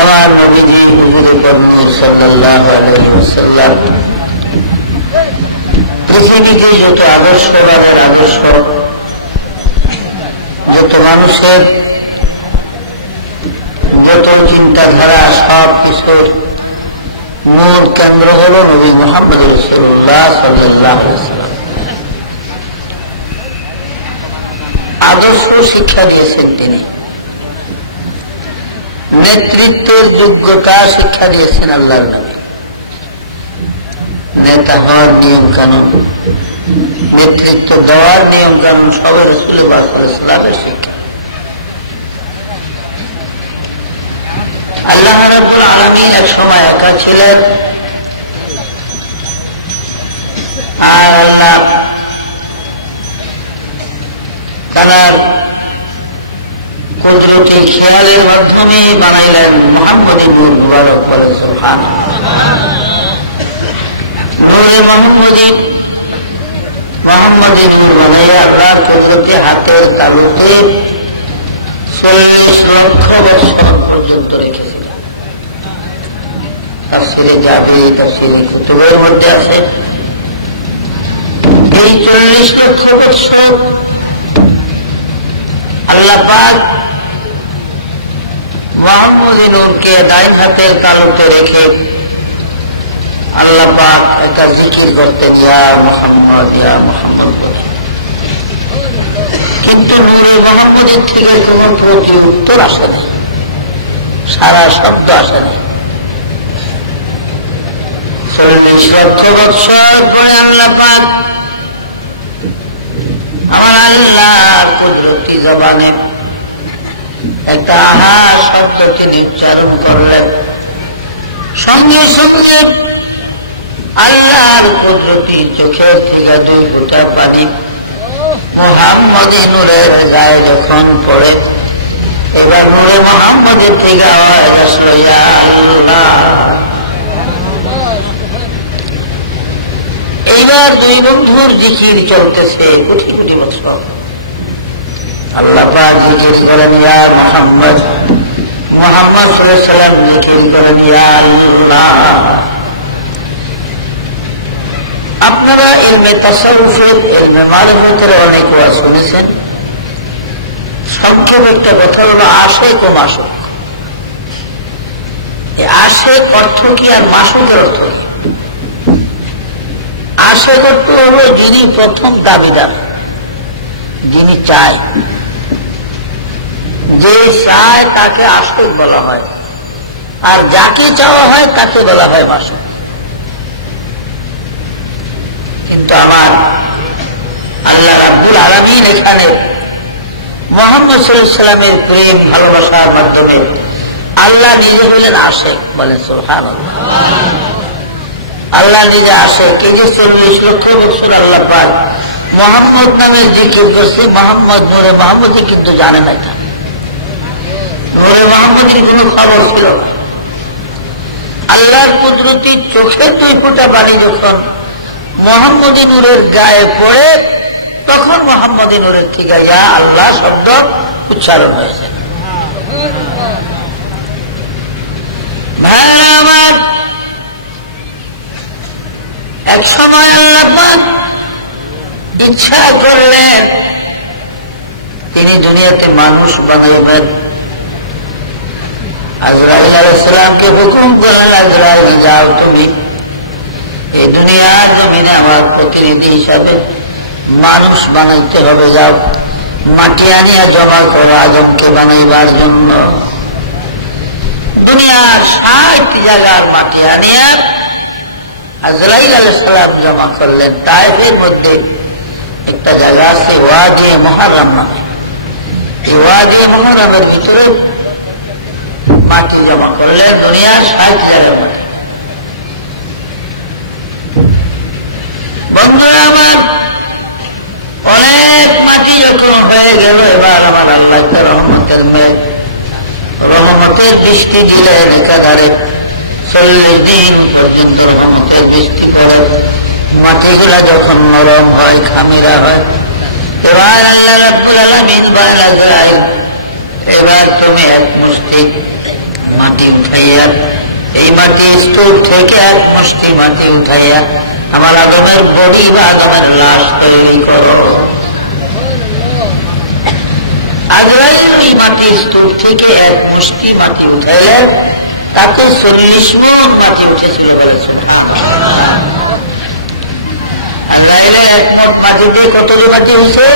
আমার নবীজি হুজুরে করিম সাল্লাল্লাহু আলাইহি ওয়াসাল্লাম পৃথিবীতে যত আদর্শবাদের আদর্শ, যত মানুষের যত চিন্তাধারা, সব কিছুর মূল কেন্দ্র হল নবী মুহাম্মদ রাসূলুল্লাহ সাল্লাল্লাহু আলাইহি ওয়াসাল্লাম। আদর্শ শিক্ষা দিয়েছেন তিনি, নেতৃত্বের যোগ্যতা শিক্ষা দিয়েছেন আল্লাহর নবী। নেতা হওয়ার নিয়ম কানুন, নেতৃত্ব দেওয়ার নিয়ম কানুন সবের রাসূল পাক সাল্লাল্লাহু আলাইহি ওয়াসাল্লামের শিক্ষা। আল্লাহ রাব্বুল আলামিন এক সময় একা ছিলেন, আর আল্লাহ তার কুদরতি খেয়ালের মাধ্যমে বানাইলেন মুহাম্মদী নূর মুবারক বলে সুবহানাল্লাহ। নূরে মুহাম্মদী নূর বানাইয়া আল্লাহর কুদরতি হাতের তালুতে 40 লক্ষ বছর পর্যন্ত রেখেছিলেন। তাফসীরে জাবরি, তাফসীরে কুতুবের মধ্যে আছে এই 40 লক্ষ বছর আল্লাহ পাক মুহাম্মদী নূরকে ডাইন হাতের তালুতে রেখে আল্লাহ পাক একটা জিকির করতেন, ইয়া মুহাম্মদ ইয়া মুহাম্মদ বলে। কিন্তু নূরে মুহাম্মদের থেকে কোন প্রতি উত্তর আসে না, সারা শব্দ আসে না। 40 লক্ষ বৎসর পরে আল্লাহ পাক আমার আল্লাহর কুদরতি জবানে একটা আহা শব্দ তিনি উচ্চারণ করলেন। সঙ্গে সঙ্গে আল্লাহর কুদরতি চোখের থেকে 2 ফোঁটা পানি মুহাম্মদী নূরের গায়ে যখন পড়ে, এবার নূরে মুহাম্মদের থেকে আওয়াজ আসলো, ইয়া আল্লাহ। এইবার 2 বন্ধুর জিকির চলতেছে কোটি কোটি বছর। আল্লাহ পাক জিকির করেন ইয়া মুহাম্মদ, মুহাম্মদ সাল্লাল্লাহু আলাইহি ওয়াসাল্লাম জিকির করেন ইয়া আল্লাহ। আপনারা ইলমে তাসাউফের, ইলমে মারিফাতের অনেক ওয়াজ শুনেছেন। সংক্ষেপ একটা কথা হলো আশিক ও মাসুক। এই আশিক অর্থ কি আর মাসুকের অর্থ কি? আশিক অর্থ হলো যিনি প্রথম দাবিদার, যিনি চায়, যে চায় তাকে আশিক বলা হয়, আর যাকে চাওয়া হয় তাকে বলা হয় মাসুক। কিন্তু আমার আল্লাহ রাব্বুল আলামিন এখানে মুহাম্মদ সাল্লাল্লাহু আলাইহি ওয়াসাল্লামের প্রেম ভালোবাসার মাধ্যমে আল্লাহ নিজে হলেন আশিক, বলেন সুবহানাল্লাহ। আল্লাহ নিজে আশিক। এই যে 40 লক্ষ বছর আল্লাহ পাক মুহাম্মদ নামে জিকির করছে, মুহাম্মদ নূরে মুহাম্মদে কিন্তু জানে না, এটা নূরে মুহাম্মদের কোনো খবর ছিল না। আল্লাহর কুদরতি চোখের 2 ফোঁটা পানি যখন মুহাম্মদী নূরের গায়ে পড়ে, তখন মুহাম্মদী নূরের থেকে ইয়া আল্লাহ শব্দ উচ্চারণ হয়েছে। ভাইরা আমার, এক সময় আল্লাহ পাক ইচ্ছা করলেন তিনি দুনিয়াতে মানুষ বানাইবেন। আজরাইল আলাইহিস সালামকে হুকুম করলেন, আজরাইল যাও, তুমি এই দুনিয়ার জমিনে আমার প্রতিনিধি হিসাবে মানুষ বানাইতে হবে, যাও মাটি আনিয়া জমা করো আদমকে বানাইবার জন্য। দুনিয়ার 60 জায়গার মাটি আনিয়া আজরাইল আলাইহিস সালাম জমা করলেন। তায়েফের মধ্যে একটা জায়গা আছে ওয়াদি মুহাররম নামে। এই ওয়াদি মুহাররমের ভিতরে মাটি জমা করলেন, দুনিয়ার 60 জায়গা মাটি। বন্ধুরা আমার, অনেক মাটি যখন হয়ে গেল, এবার আমার আল্লাহ রহমতের বৃষ্টি দিলেন একাধারে। 40 দিন পর্যন্ত রহমতের বৃষ্টি করে মাটিগুলা যখন নরম হয়, খামিরা হয়, এবার আল্লাহ রাব্বুল আলামিন বলেন, এবার তুমি এক মুষ্টি মাটি উঠাইয়া, এই মাটি স্তূপ থেকে এক মুষ্টি মাটি উঠাইয়া আমার আদমের বডি বা আদমের লাশ তৈরি করো। আজরাইল এই মাটির স্তূপ থেকে এক মুষ্টি মাটি উঠাইলেন, তাতে 40 মণ মাটি উঠেছিল বলে। আজরাইলের এক মণ মাটিতে কতটি মাটি হয়েছে?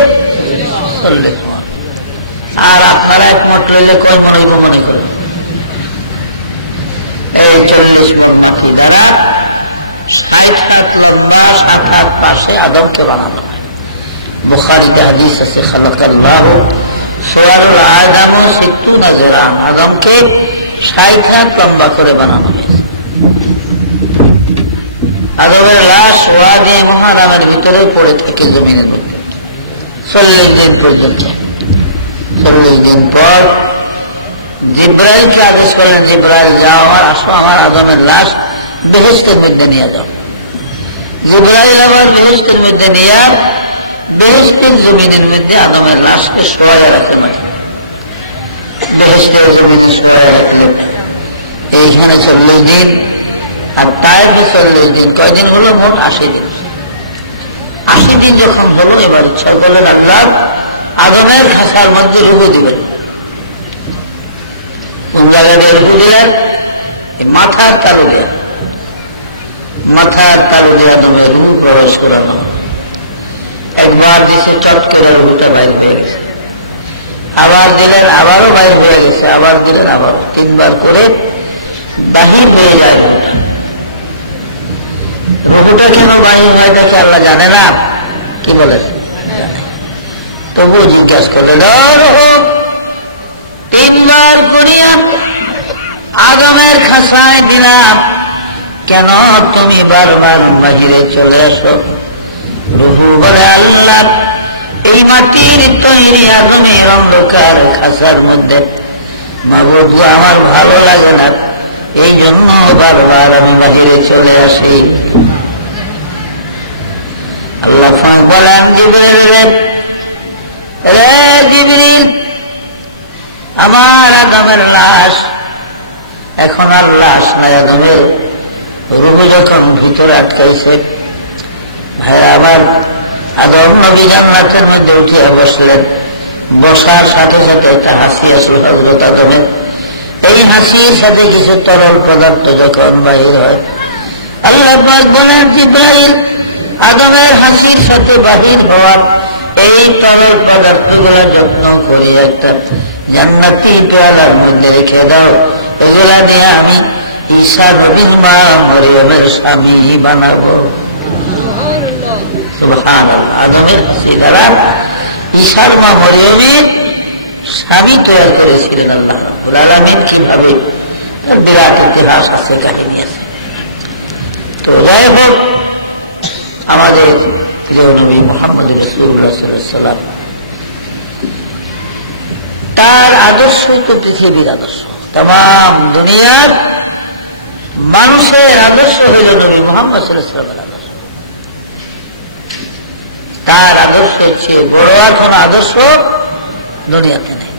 40 মণ। আর আপনারা এক মঠ রইলে কয় মন হইব মনে করেন? এই 40 মণ মাটি দ্বারা 60 হাত লম্বা 7 হাত পাশে আদমকে বানানো হয়। বুখারীতে হাদিস আছে, খালাকাল্লাহু সুওয়ারুল আদম 60 জিরান, আদমকে 60 হাত লম্বা করে বানানো হয়েছে। আদমের লাশ ওয়াদি মুহাররামের ভিতরে পড়ে থাকে জমিনের মধ্যে 40 দিন পর্যন্ত। 40 দিন পর জিব্রাইলকে আদেশ করলেন, জিব্রাইল যাও, আসো আমার আদমের লাশ বেহেশতের মধ্যে নিয়ে যাও। জিব্রাইল আবার বেহেশতের মধ্যে নিয়ে বেহেশতের জমিনের মধ্যে আদমের লাশকে শোয়ালে রাখতে পারে। বেহেশতের জমিনে শোয়ালে রাখলেন। এইখানে 40 দিন, আর তায়েফে 40 দিন। কয়দিন হলো? মোট 80 দিন। 80 দিন যখন হলো, এবার ইচ্ছা করলেন আল্লাহ আদমের খাঁচার মধ্যে রুহু দিবেন। কোন জায়গায় দিয়ে রুহু দিলেন? মাথার তালু দিয়ে। মাথার তালু দিয়ে আদমের রুহু প্রবেশ করানো। একবার দিছে, চট করে রুহুটা বাইর হয়ে গেছে। আবার দিলেন, আবারও বাইর হয়ে গেছে। আবার দিলেন, আবার 3 বার করে বাহির হয়ে যায়। রুহুটা কেন বাহির হয়ে গেছে আল্লাহ জানে না। কি বলেন? তবুও জিজ্ঞাসা করলেন, 3 বার করিয়া আদমের খাঁচায় দিলাম, কেন তুমি বারবার বাহিরে চলে আসো? রুহু বলে, আল্লাহ এই মাটির তৈরি আদমের অন্ধকার খাঁচার মধ্যে মাবুদ আমার ভালো লাগে না, এই জন্য বারবার আমি বাহিরে চলে আসি। আল্লাহ পাক বলেন, জিবরিল রে জিবরিল, আমার আদমের লাশ এখন আর লাশ নাই, আদমের রূহ যখন ভিতরে আটকাইছে। ভাইরা আমার, আদম নবী জান্নাতের মধ্যে উঠিয়া বসলেন। বসার সাথে সাথে একটা হাসি আসলো হযরত আদমের। এই হাসির সাথে কিছু তরল পদার্থ যখন বাহির হয়, আল্লাহ পাক বলেন, জিবরাইল আদমের হাসির সাথে বাহির হওয়ার এই তরল পদার্থগুলো যত্ন করে একটা জান্নাতি পেয়ালার মধ্যে রেখে দাও, এগুলা দিয়ে আমি ঈসা নবীর মা মরিয়মের স্বামী বানাবো। সুবহানাল্লাহ। আদমের হাসি দ্বারা ঈসার মা মরিয়মের স্বামী তৈরি করেছিলেন আল্লাহ রাব্বুল আলামিন। কিভাবে? তার বিরাট ইতিহাস আছে, কাহিনী আছে। তো যাই হোক, আমাদের প্রিয় নবী মুহাম্মদ রাসূলুল্লাহ সাল্লাল্লাহু আলাইহি ওয়াসাল্লাম, তার আদর্শই তো পৃথিবীর আদর্শ। তাম দুনিয়ার মানুষের আদর্শ হইল নবী মুহাম্মদ সাল্লাল্লাহু আলাইহি ওয়াসাল্লামের আদর্শ। তার আদর্শের চেয়ে বড় আর কোন আদর্শ দুনিয়াতে নেই।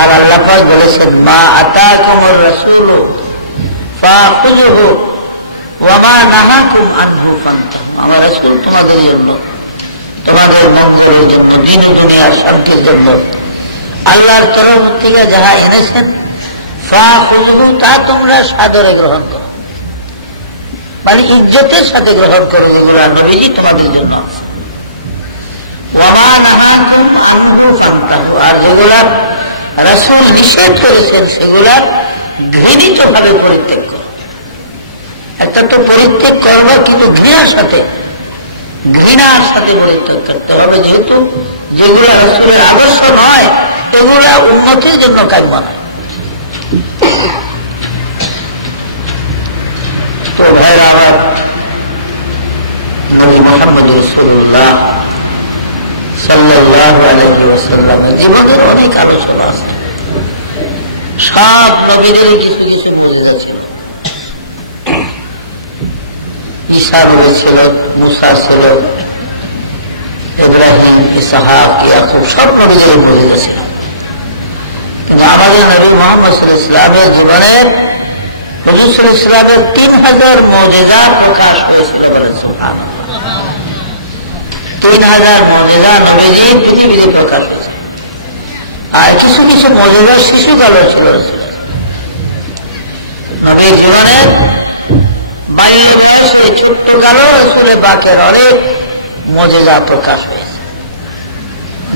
আর আল্লাহ পাক বলেছেন, মা আতাকুমুর রাসূলু ফাখুযুহু ওয়া মা নাহাকুম আনহু ফান্তাহু। আমার রাসূল তোমাদের জন্য, তোমাদের মঙ্গলের জন্য, দিন দুনিয়ার শান্তির জন্য আল্লাহর তরফ থেকে যাহা এনেছেন, ফাখুযুহু, তা তোমরা সাদরে গ্রহণ করো, মানে ইজ্জতের সাথে গ্রহণ করো, যেগুলো নবীজি তোমাদের জন্য আছে। ওয়া মা নাহাকুম আনহু ফান্তাহু, আর যেগুলা রাসূল নিষেধ করেছেন সেগুলা ঘৃণিত ভাবে পরিত্যাগ করো। একটা তো পরিত্যাগ করবো, কিন্তু ঘৃণার সাথে পরিত্যাগ করতে হবে, যেহেতু যেগুলো রাসূলের আদর্শ নয় এগুলা উম্মতের জন্য কাম্য নয়। তো ভাইরা আমার, নবী মুহাম্মদ রাসূলুল্লাহ সাল্লাল্লাহু আলাইহি ওয়াসাল্লামের জীবনের অনেক আলোচনা আছে। সব নবীদের কিছু কিছু মুজিজা ছিল। ঈসা নবী ছিল, মুসা ছিল, ইব্রাহিম, ইসহাক, ইয়াকুব, সব নবীদের মুজিজা ছিল। মুহাম্মদ সাল্লাল্লাহু আলাইহি ওয়াসাল্লামের জীবনের হুজুর সাল্লাল্লাহু আলাইহি ওয়াসাল্লামের 3000 মুজিজা প্রকাশ হয়েছিল বলেন সুবহানাল্লাহ। 3000 মুজিজা নবীজি পৃথিবীতে প্রকাশ হয়েছে। আর কিছু কিছু মুজিজা শিশুকালে ছিল নবীর জীবনে বাল্য বয়সে ছোট্ট কালো রসুলের বাকের অনেক মুজিজা প্রকাশ হয়েছে।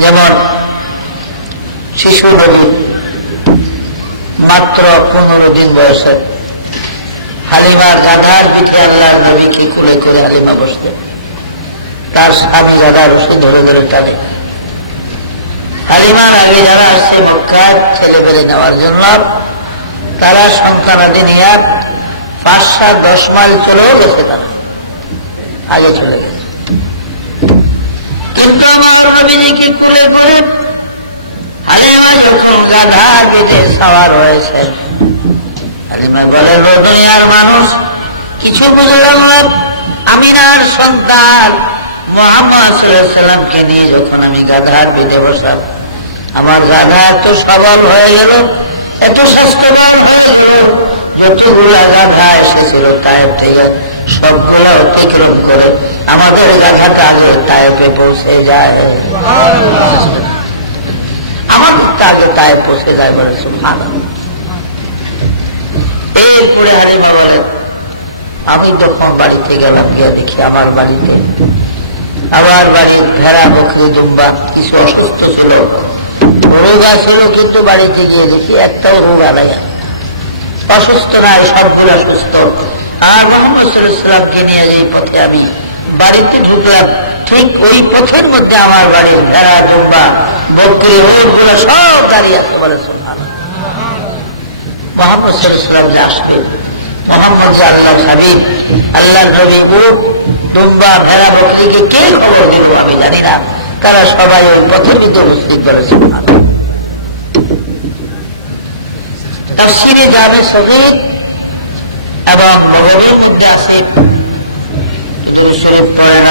যেমন শিশু নবী মাত্র 15 দিন বয়সে হালিমার গাধার পিঠে আল্লাহ নবীকে কুলে করে হালিমা বসতেন, তার স্বামী গাধার রশি ধরে ধরে টানে। হালিমার আগে যারা আসছে মক্কার ছেলে পেলে নেওয়ার জন্য, তারা সন্তানাদি নিয়ে 5-10 মাইল চলেও গেছে, তারা আগে চলে গেছে। কিন্তু আমার নবীজিকে কুলে করে হালিমা যখন গাধার পিঠে সাওয়ার হয়েছে, হালিমা বলেন, দুনিয়ার মানুষ কিছু বুঝলাম না, আমিনার সন্তান মুহাম্মদ সাল্লাল্লাহু আলাইহি ওয়াসাল্লামকে নিয়ে যখন আমি গাধার পিঠে বসলাম, আমার গাধা এত সবল হয়ে গেল, এত স্বাস্থ্যবান হয়ে গেল, যতগুলা গাধা এসেছিল তায়েফ থেকে সবগুলা অতিক্রম করে আমাদের গাধাটা আগে তায়েফে পৌঁছে যায়, আমার আগে তায়েফ পৌঁছে যায় বলে সুবহানাল্লাহ। এরপরে হালিমা বলেন, আমি তখন বাড়িতে গেলাম, গিয়ে দেখি আমার বাড়িতে, আমার বাড়ির ভেড়া বকরি দুম্বা কিছু অসুস্থ ছিল, রোগা ছিল, কিন্তু বাড়িতে গিয়ে দেখি একটাও রোগা নাই, অসুস্থ নাই, সবগুলা সুস্থ। আর মুহাম্মদ সাল্লাল্লাহু আলাইহি ওয়াসাল্লামকে নিয়ে যে পথে আমি বাড়িতে ঢুকলাম, ঠিক ওই পথের মধ্যে আমার বাড়ির ভেড়া দুম্বা বকরি রোগগুলো সব দাঁড়িয়ে আছে বলে সুবহানাল্লাহ। মুহাম্মদ সাল্লাল্লাহু আলাইহি ওয়াসাল্লাম যে আসবেন, মুহাম্মদ যে আল্লাহর হাবিব, আল্লাহর নবী, উট দুম্বা ভেড়া বকরিকে কে খবর দিল আমি জানি না, তারা সবাই ওই পথের মধ্যে উপস্থিত করে সুবহানাল্লাহ। তাফসীরে জামে সগীর এবং নববীর মধ্যে আছে, দুরূদ শরীফ পড়েন,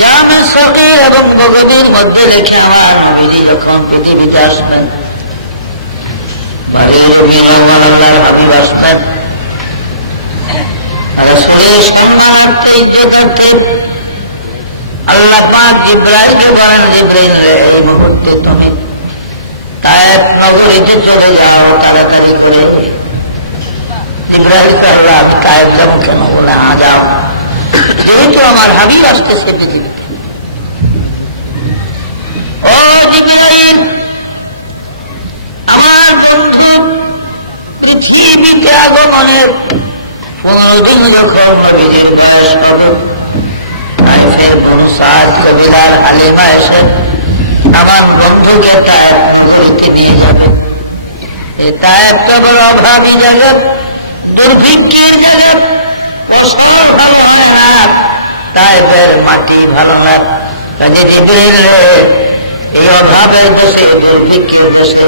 জামে সগীর এবং নববীর মধ্যে রেখে আমার নবীজি যখন পৃথিবীতে আসবেন, আল্লাহর হাবিব আসবেন, রাসূলের সম্মানার্থে ইজ্জতার্থে আল্লাহ পাক জিবরাইলকে বলেন, জিবরাইল রে, এই মুহূর্তে তুমি তায়েফ নগরীতে চলে যাও তাড়াতাড়ি করে। জিবরাইলকে আল্লাহ তায়েফ যাবো কেন বলে, যাও, যেহেতু আমার হাবিব আসতেছে পৃথিবীতে। ও জিবরাইল, আমার বন্ধু পৃথিবীতে আগমনের 15 দিন যখন নবীজির বয়স হবে, তায়েফের বনু সাদ কবিলার হালিমা এসে আমার বন্ধুকে তায়েফ নগরীতে নিয়ে যাবে। এই তায়েফ তো বড় অভাবী জায়গা, দুর্ভিক্ষের জায়গা, ফসল ভালো হয় না, তায়েফের মাটি ভালো না। কাজে জিবরাইল রে, এই অভাবের দেশে, দুর্ভিক্ষের দেশে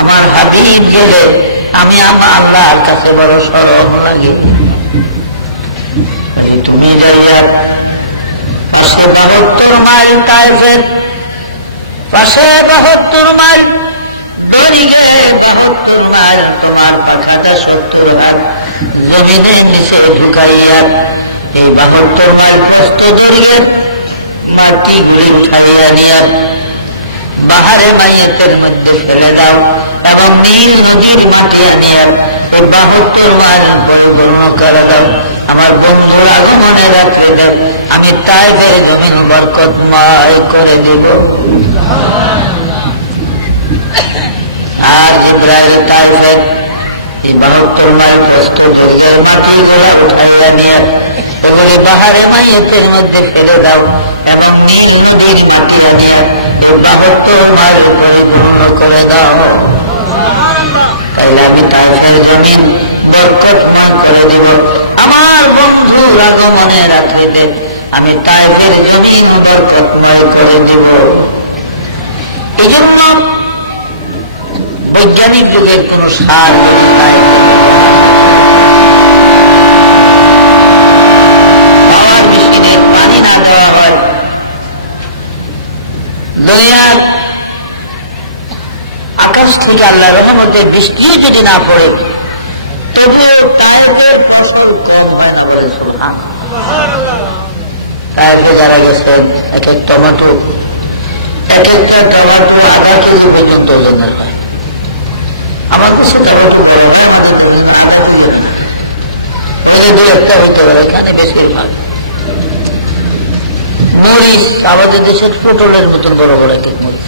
আমার হাবিব গেলে আমি আমার আল্লাহর কাছে বড় শরম লাগে। তুমি যাইয়া পাশে 72 মাইল তায়েফের, পাশে 72 মাইল দড়িয়ে 72 মাইল তোমার পাখাটা 70 হাত জমিনের নিচে ঢুকাইয়া এই 72 মাইল প্রস্ত দড়িয়ে মাটিগুলি উঠাইয়া নিয়া বাহারে মাইয়াতের মধ্যে ফেলে দাও এবং নীল নদীর মাটি আনিয়া এই 72 মাইল পরিপূর্ণ করে দাও। আমার বন্ধুর আগমনে রাত্রে দেন, আমি তায়েফের জমিন বরকতময় করে দেব। আর জিবরাইল তায়েফের এই 72 মাইল প্রস্ত দড়িয়ার মাটিগুলা উঠাইয়া নিয়ে ওগুলি পাহাড়ে মাইয়াতের মধ্যে ফেলে দাও এবং নীল নদীর মাটি আনিয়া এই 72 মাইল পরিপূর্ণ করে দাও। তাইলে আমি তায়েফের জমিন বরকতময় করে দেব। আমার বন্ধুর আগমনে রাত্রিতে আমি তায়েফের জমিন বরকতময় করে দেব। এই জন্য বৈজ্ঞানিক যুগের কোন সার নাই, পানি না দেওয়া হয়, দুনিয়ার আকাশ থেকে আল্লাহ রহমতের বৃষ্টিও যদি না পড়ে তবুও তায়েফের ফসল কম হয় না বলে সুবহানাল্লাহ। তায়েফে যারা গেছেন এক একটা টমেটো আধা কেজি পর্যন্ত ওজনের হয়। আমার কাছে টমেটো বড় হয় আধা কেজি না, দু একটা হইতে পারে, এখানে বেশিরভাগ মরিচ আমাদের দেশের পটলের মতন বড় বড় এক মরিচ।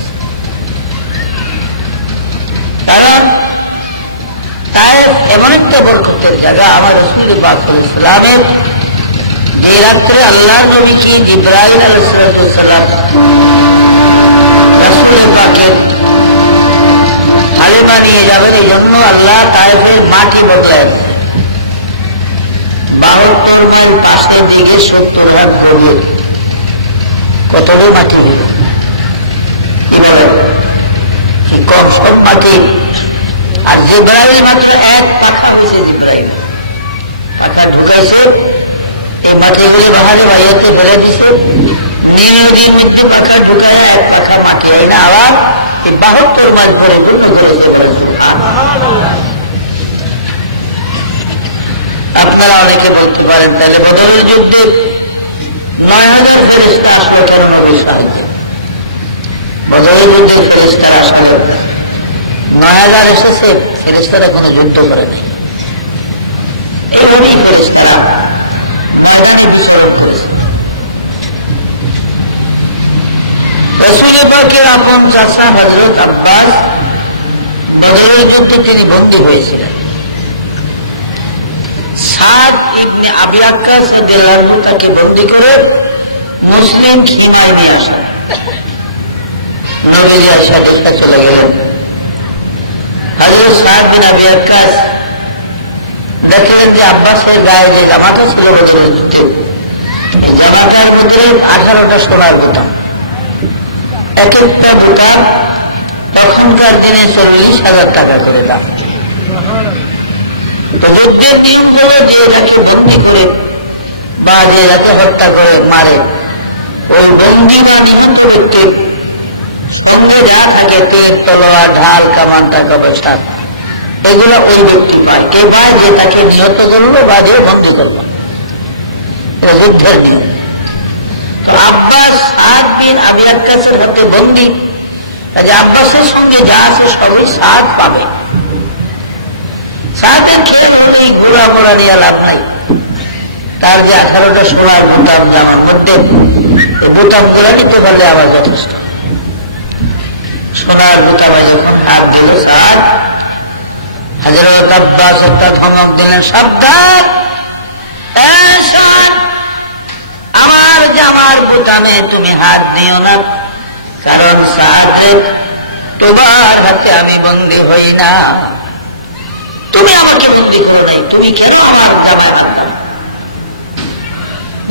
কারণ তায়েফ এমন একটা বরকতের জায়গা। আমার রাসূল পাক সাল্লাল্লাহু আলাইহি ওয়াসাল্লামের এই রাত্রে আল্লাহর নবীকে জিবরাইল আলাইহিস সালাম রাসূল পাকের হালেমা নিয়ে যাবেন, এই জন্য আল্লাহ তায়েফের মাটি বদলায় 72 মাইল পাশের দিকে 70 হাত গভীর কতটা মাটি হইল কিভাবে কম সব মাটি। আর জিবরাইল মাত্র এক পাখা হয়েছে, জিবরাইল পাখা ঢুকাইছে, এই মাটিগুলি বাহারে বাইরে বেড়ে দিছে, নিয়মিত পাখা ঢুকায় এক পাখা মাটি আইনা আবার এই 72 মাইল পরে পূর্ণ করেছে। আপনারা অনেকে বলতে পারেন তাহলে বদরের যুদ্ধে 9000 ফেরেশতা আসলো কেন নবীর সাহায্যে? বদরের যুদ্ধে ফেরেশতারা আসলো 9000 এসেছে, ফেরেশতারা কোনো যুদ্ধ করে নাই। এইভাবেই ফেরেশতারা ময়দানে বিচরণ করেছে। রাসূল পাকের আপন চাচা হযরত আব্বাস বদরের যুদ্ধে তিনি বন্দী হয়েছিলেন। সাদ ইবনে আবি ওয়াক্কাস রাদিয়াল্লাহু আনহু তাকে বন্দী করে মুসলিম খিনায় নিয়ে আসেন। নবীজি আয়েশা দেখতে চলে গেলেন। হযরত সাদ বিন আবি ওয়াক্কাস দেখলেন যে আব্বাসের গায়ে যে জামাটা ছিল বদরের যুদ্ধে, এই জামাটার মধ্যে 18টা সোনার বোতাম, এক একটা বোতাম তখনকার দিনে 40,000 টাকা করে দাম। তো যুদ্ধের নিয়ম হল যে তাকে বন্দী করে বা যে তাকে হত্যা করে মারে, ওই বন্দী বা নিহত ব্যক্তির সঙ্গে যা থাকে তেল, তলোয়ার, ঢাল, কামান, টাকা পয়সা, এগুলো ওই ব্যক্তি পায়। কে পায়? যে তাকে নিহত করলো বা যে বন্দী করলো। এটা যুদ্ধের নিয়ম। তো আব্বাস সাদ বিন আবি ওয়াক্কাসের হাতে বন্দী, কাজে আব্বাসের সঙ্গে যা আছে সবই সাদ পাবে। সাদের খেয়াল হলেই ঘোরা মোড়া নিয়ে লাভ নাই। তার যে 18টা সোনার বোতাম জামার মধ্যে, এই বোতাম গুলা নিতে পারলে আবার যথেষ্ট। সোনার বোতামে যখন হাত দিল সাদ, হযরত আব্বাস একটা ধমক দিলেন, সাবধান, আমার জামার বোতামে তুমি হাত দিও না, কারণ সাদ তোমার হাতে আমি বন্দী হই না। তুমি আমাকে বন্দী করো নাই, তুমি কেন আমার জামায় হাত দাও?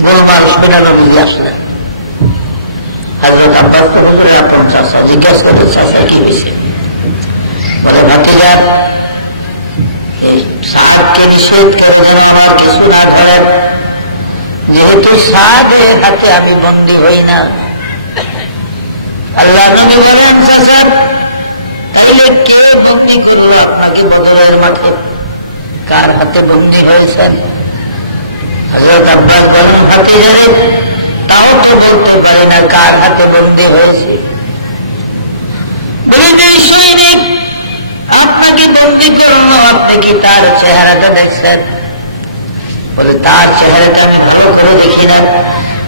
বলবার শুনানো বুঝে আসলেন। হযরত আব্বাস তো বললেন আপন চাচা, জিজ্ঞাসা করতে চাচা কি হয়েছে? বলে ভাতিজা, এই সাদকে নিষেধ করে যেন আমার কিছু না করেন, যেহেতু সাদের হাতে আমি বন্দী হই না। আল্লাহ নবী বলেন, চাচা তাইলে কে বন্দী করলো আপনাকে বদরের মাঠে? কার হাতে বন্দী হয়েছেন? হযরত আব্বাস বলেন, ভাতিজারে তাও তো বলতে পারি না কার হাতে বন্দী হয়েছে। বলে যে সৈনিক আপনাকে বন্দী করলো, আপনি কি তার চেহারাটা দেখছেন? বলে তার চেহারাটা আমি ভালো করে দেখি না,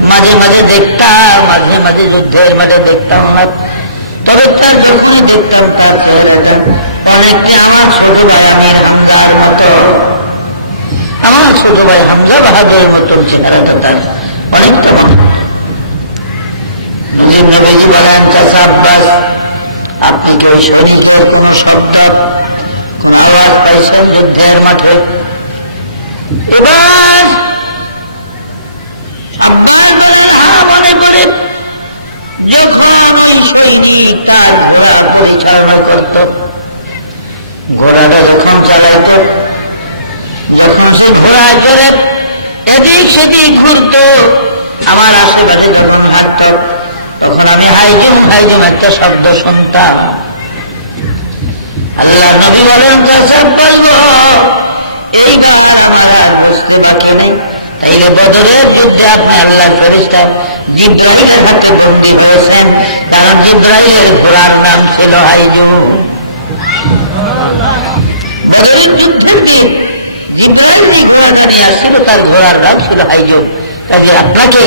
মাঝে মাঝে দেখতাম, মাঝে মাঝে যুদ্ধের মাঝে দেখতাম না। তবে তার যখন দেখতাম তার চেহারাটা অনেকটা আমার ছোট ভাই আমির হামজার মতো, আমার ছোট ভাই হামজা বাহাদুরের মতো চেহারাটা তার অনেকটা মনে। নবীজি বলেন, চাচা আব্বাস, আপনি কি ওই শরীরের কোন শব্দ, কোন আওয়াজ পাইছেন যুদ্ধের মাঠে? এবার মনে করে যখন সৈনিক তার ঘোড়া পরিচালনা করত, ঘোড়াটা যখন চালাইত, যখন সে ঘোড়ায় চড়ে এদিক সেদিক ঘুরত, আমার আশেপাশে যখন হাঁটত, তখন আমি হাইজুম হাইজুম একটা শব্দ শুনতাম। আল্লাহ নবী বলেন বলবো এইবার আমার বুঝতে বাকি নেই। তাইলে বদরের যুদ্ধে আপনি আল্লাহর ফেরেশতা জিবরাইলের হাতে বন্দী হয়েছেন, কারণ জিবরাইলের ঘোড়ার নাম ছিল হাইজুম। বদরের যুদ্ধের দিন জিবরাইল যে ঘোড়াটা নিয়ে আসছিল তার ঘোড়ার নাম ছিল হাইজুম। কাজে আপনাকে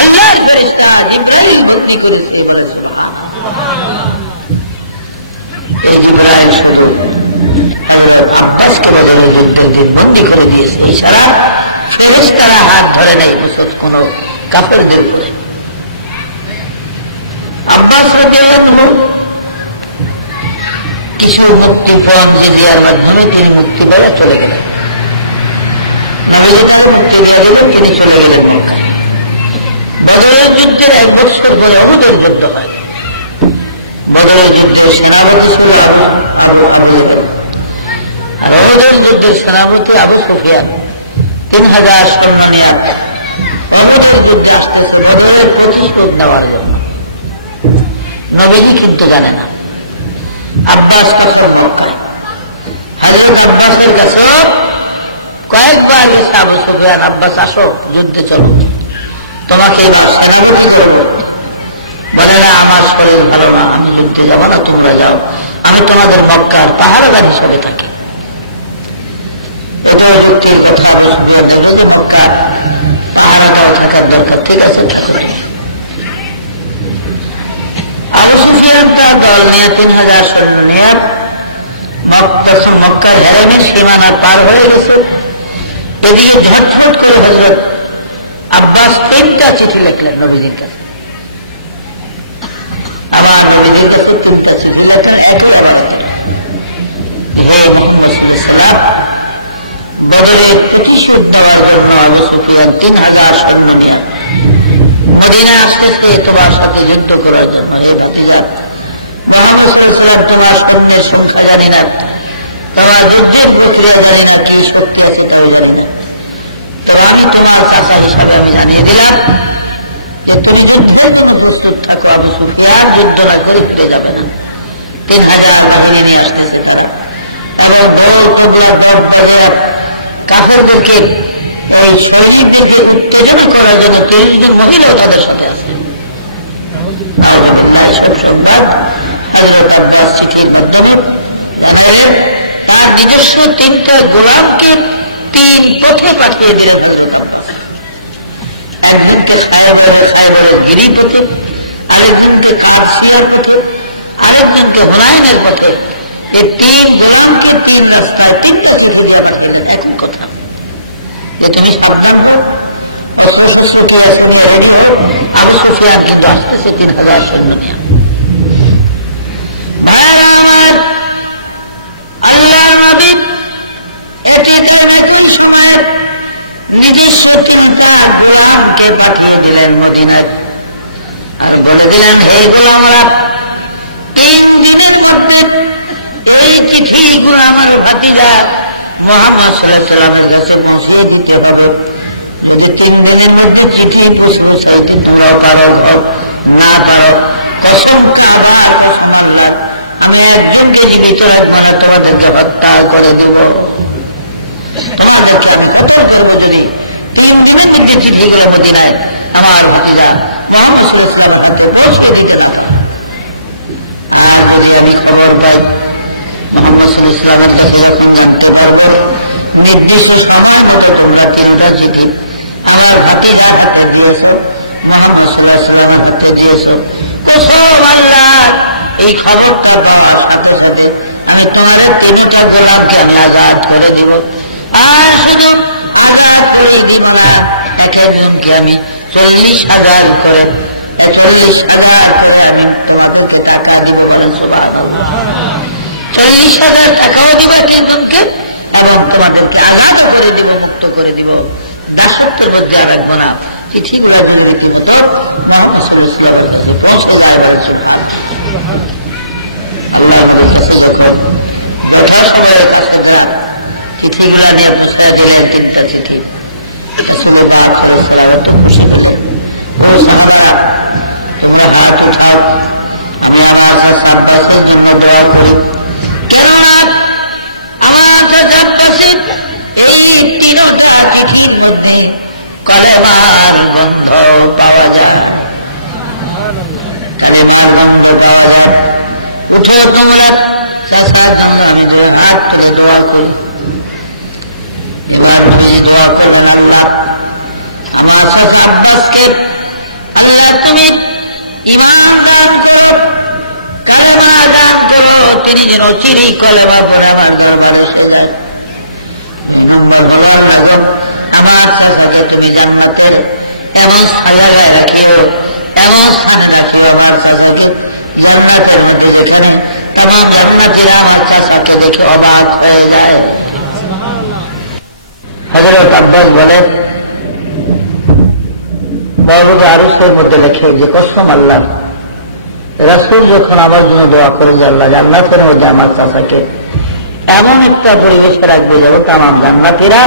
আল্লাহর ফেরেশতা জিবরাইল বন্দী করেছে বলেছিল। এই জিবরাইল শুধু আব্বাসকে বদরের যুদ্ধের দিন বন্দী করে দিয়েছে, এছাড়া ফেরেশতারা হাত ধরে নেই মুসলমান কোন কাফেরদের উপরে। আব্বাস রাদিয়াল্লাহু কিছু মুক্তিপণ জিজিয়ার মাধ্যমে তিনি মুক্তি পেয়ে চলে গেলেন। নবীজি মুক্তি দিয়ে দিলেন, তিনি চলে গেলেন মক্কায়। বদরের যুদ্ধের 1 বছর পরে উহুদের যুদ্ধ হয়। বদরের যুদ্ধে সেনাপতি ছিল আবু হানিফা, আর উহুদের যুদ্ধের সেনাপতি আবু সুফিয়ান। 3000 সৈন্য নিয়ে উহুদের যুদ্ধে আসতেছে বদরের প্রতিশোধ নেওয়ার জন্য। নবীজি কিন্তু জানে না। আব্বাস কসম মক্কায়, হযরত আব্বাসের কাছে কয়েকবার গেছে আবু সুফিয়ান, আব্বাস আসো যুদ্ধে চলো, তোমাকে এবার সেনাপতি করবো। বলে না, আমার শরীর ভালো না, আমি যুদ্ধে যাবো না, তোমরা যাও, আমি তোমাদের মক্কার পাহারাদার হিসাবে থাকি। এটাও যুক্তির কথা। আবু সুফিয়ান যদি মক্কার পাহারাদার থাকার দরকার, ঠিক আছে থাকবে। আবু সুফিয়ান তার দল নিয়ে 3000 সৈন্য নিয়ে মক্কার হেরেমের সীমানা পার হয়ে গেছে। এদিকে ঝটফট করে হযরত আব্বাস 3টা চিঠি লিখলেন নবীজির কাছে। আবার নবীজির কাছে 3টা চিঠি লেখা, হে মুহাম্মদ সাল্লাল্লাহু আলাইহি ওয়াসাল্লাম, বদরের প্রতিশোধ দেওয়ার জন্য আবু সুফিয়ান 3000 সৈন্য নিয়ে মদিনা আসতেছে তোমার সাথে যুদ্ধ করার জন্য। হে ভাতিজা, মুহাম্মদ সাল্লাল্লাহু আলাইহি ওয়াসাল্লাম তোমার সৈন্যের সংখ্যা জানি না, তোমার যুদ্ধের প্রক্রিয়া জানি না, কি শক্তি আছে তাও জানি না। তো আমি তোমার চাচা হিসাবে আমি জানিয়ে দিলাম যে তুমি যুদ্ধের জন্য প্রস্তুত থাকো। আবু সুফিয়ান যুদ্ধ না করে ফিরে যাবে না। 3000 বাহিনী নিয়ে আসতেছে তারা। এবং কাফেরদেরকে ওই শহীদদেরকে উত্তেজনা করার জন্য 30 জন মহিলাও তাদের সাথে আছে। সব সংবাদ হযরত আব্বাস চিঠির মাধ্যমে তার নিজস্ব 3টা গোলামকে 3 পথে পাঠিয়ে দিলেন হযরত আব্বাস। একজনকে সাহেবের গিরিপথে, আরেকজনকে কাশিয়ার পথে, আরেকজনকে হুনাইনের পথে। এই 3 গোলামকে 3 রাস্তায় 3টা চিঠি দিয়ে পাঠিয়ে একই কথা যে তুমি সাবধান হও, আবু সুফিয়ান কিন্তু আসতেছে 3000 সৈন্য নিয়ে। আল্লাহ নবী এটি একই সময় নিজস্ব 3টা গোলামকে পাঠিয়ে দিলেন মদিনায়, আর বলে দিলেন, হে গোলামরা, 3 দিনের মধ্যে এই চিঠিগুলো আমার ভাতিজা মুহাম্মদ সাল্লাল্লাহু আলাইহি ওয়াসাল্লামের কাছে পৌঁছে দিতে হবে। যদি 3 দিনের মধ্যে চিঠি পৌঁছাইতে তোমরা পারো না পারো, কসম কাবার কসম আল্লাহ, আমি একজনকে জীবিত রাখবো না, তোমাদেরকে হত্যা করে দেব। তোমাদেরকে আমি হত্যা করবো যদি 3 দিনের মধ্যে চিঠিগুলো মদিনায় আমার ভাতিজা মুহাম্মদ সাল্লাল্লাহু আলাইহি ওয়াসাল্লামের হাতে পৌঁছে দিতে না। আর যদি আমি খবর পাই মুহাম্মদ সাল্লাল্লাহু আলাইহি ওয়াসাল্লামের কাছে যখন জানতে পারবো নির্দিষ্ট সময় মতো তোমরা 3টা চিঠি আমার ভাতিজার হাতে দিয়েছ, মুহাম্মদ সাল্লাল্লাহু আলাইহি ওয়াসাল্লামের হাতে দিয়েছ, কসম আল্লাহ, এই খবরটা পাওয়ার সাথে সাথে আমি তোমাদের 3টা গোলামকে আমি আজাদ করে দিব। আর শুধু আজাদ করে দিব না, এক একজনকে আমি 40,000 করে 40,000 করে আমি তোমাদেরকে টাকা দিব। বলেন সুবহানাল্লাহ। 40,000 টাকাও দিবা তিনজনকে, এবং তোমাদেরকে আজাদ করে দিব, মুক্ত করে দিব। দাসত্বের মধ্যে আর রাখবো না। চিঠিগুলো রীতিমতো মুহাম্মদ সাল্লাল্লাহু আলাইহি ওয়াসাল্লামের কাছে পৌঁছে যাওয়ার জন্য চিঠিগুলো নিয়ে পৌঁছে দিলেন। 3টা চিঠি খুশি হলেন। তোমরা হাত উঠাও, আমি আমার আব্বাসের জন্য দোয়া করি। আমার আব্বাসের এই তিনটা চিঠির মধ্যে কলেমার গন্ধ পাওয়া যায়, কলেমার গন্ধ পাওয়া যায়। উঠো তোমরা, আমি হাত তুলে দোয়া করি। এবার তুমি দোয়া করবেন, আল্লাহ আমার আব্বাসকে আল্লাহ তুমি ঈমান দান করো, কালেমা দান করো, তিনি যেন চিরেই কলেমা পড়ে আমার দরবারে এসে যায়। আমার সাথে তুমি জান্নাতের এমন সাজায় রাখিও, এমন স্থানে রাখিও আমার চাচাকে জান্নাতের মধ্যে, যেখানে এমন জান্নাতিরা আমার চাচাকে দেখে অবাক হয়ে যায়। হযরত আব্বাস বলেন, মওলুদ আরশের মধ্যে লেখে যে কসম আল্লাহ, রাসূল যখন আমার জন্য দোয়া করেন যে আল্লাহ জান্নাতের মধ্যে আমার চাচাকে এমন একটা পরিবেশে রাখবে যাবো তামাম জান্নাতীরা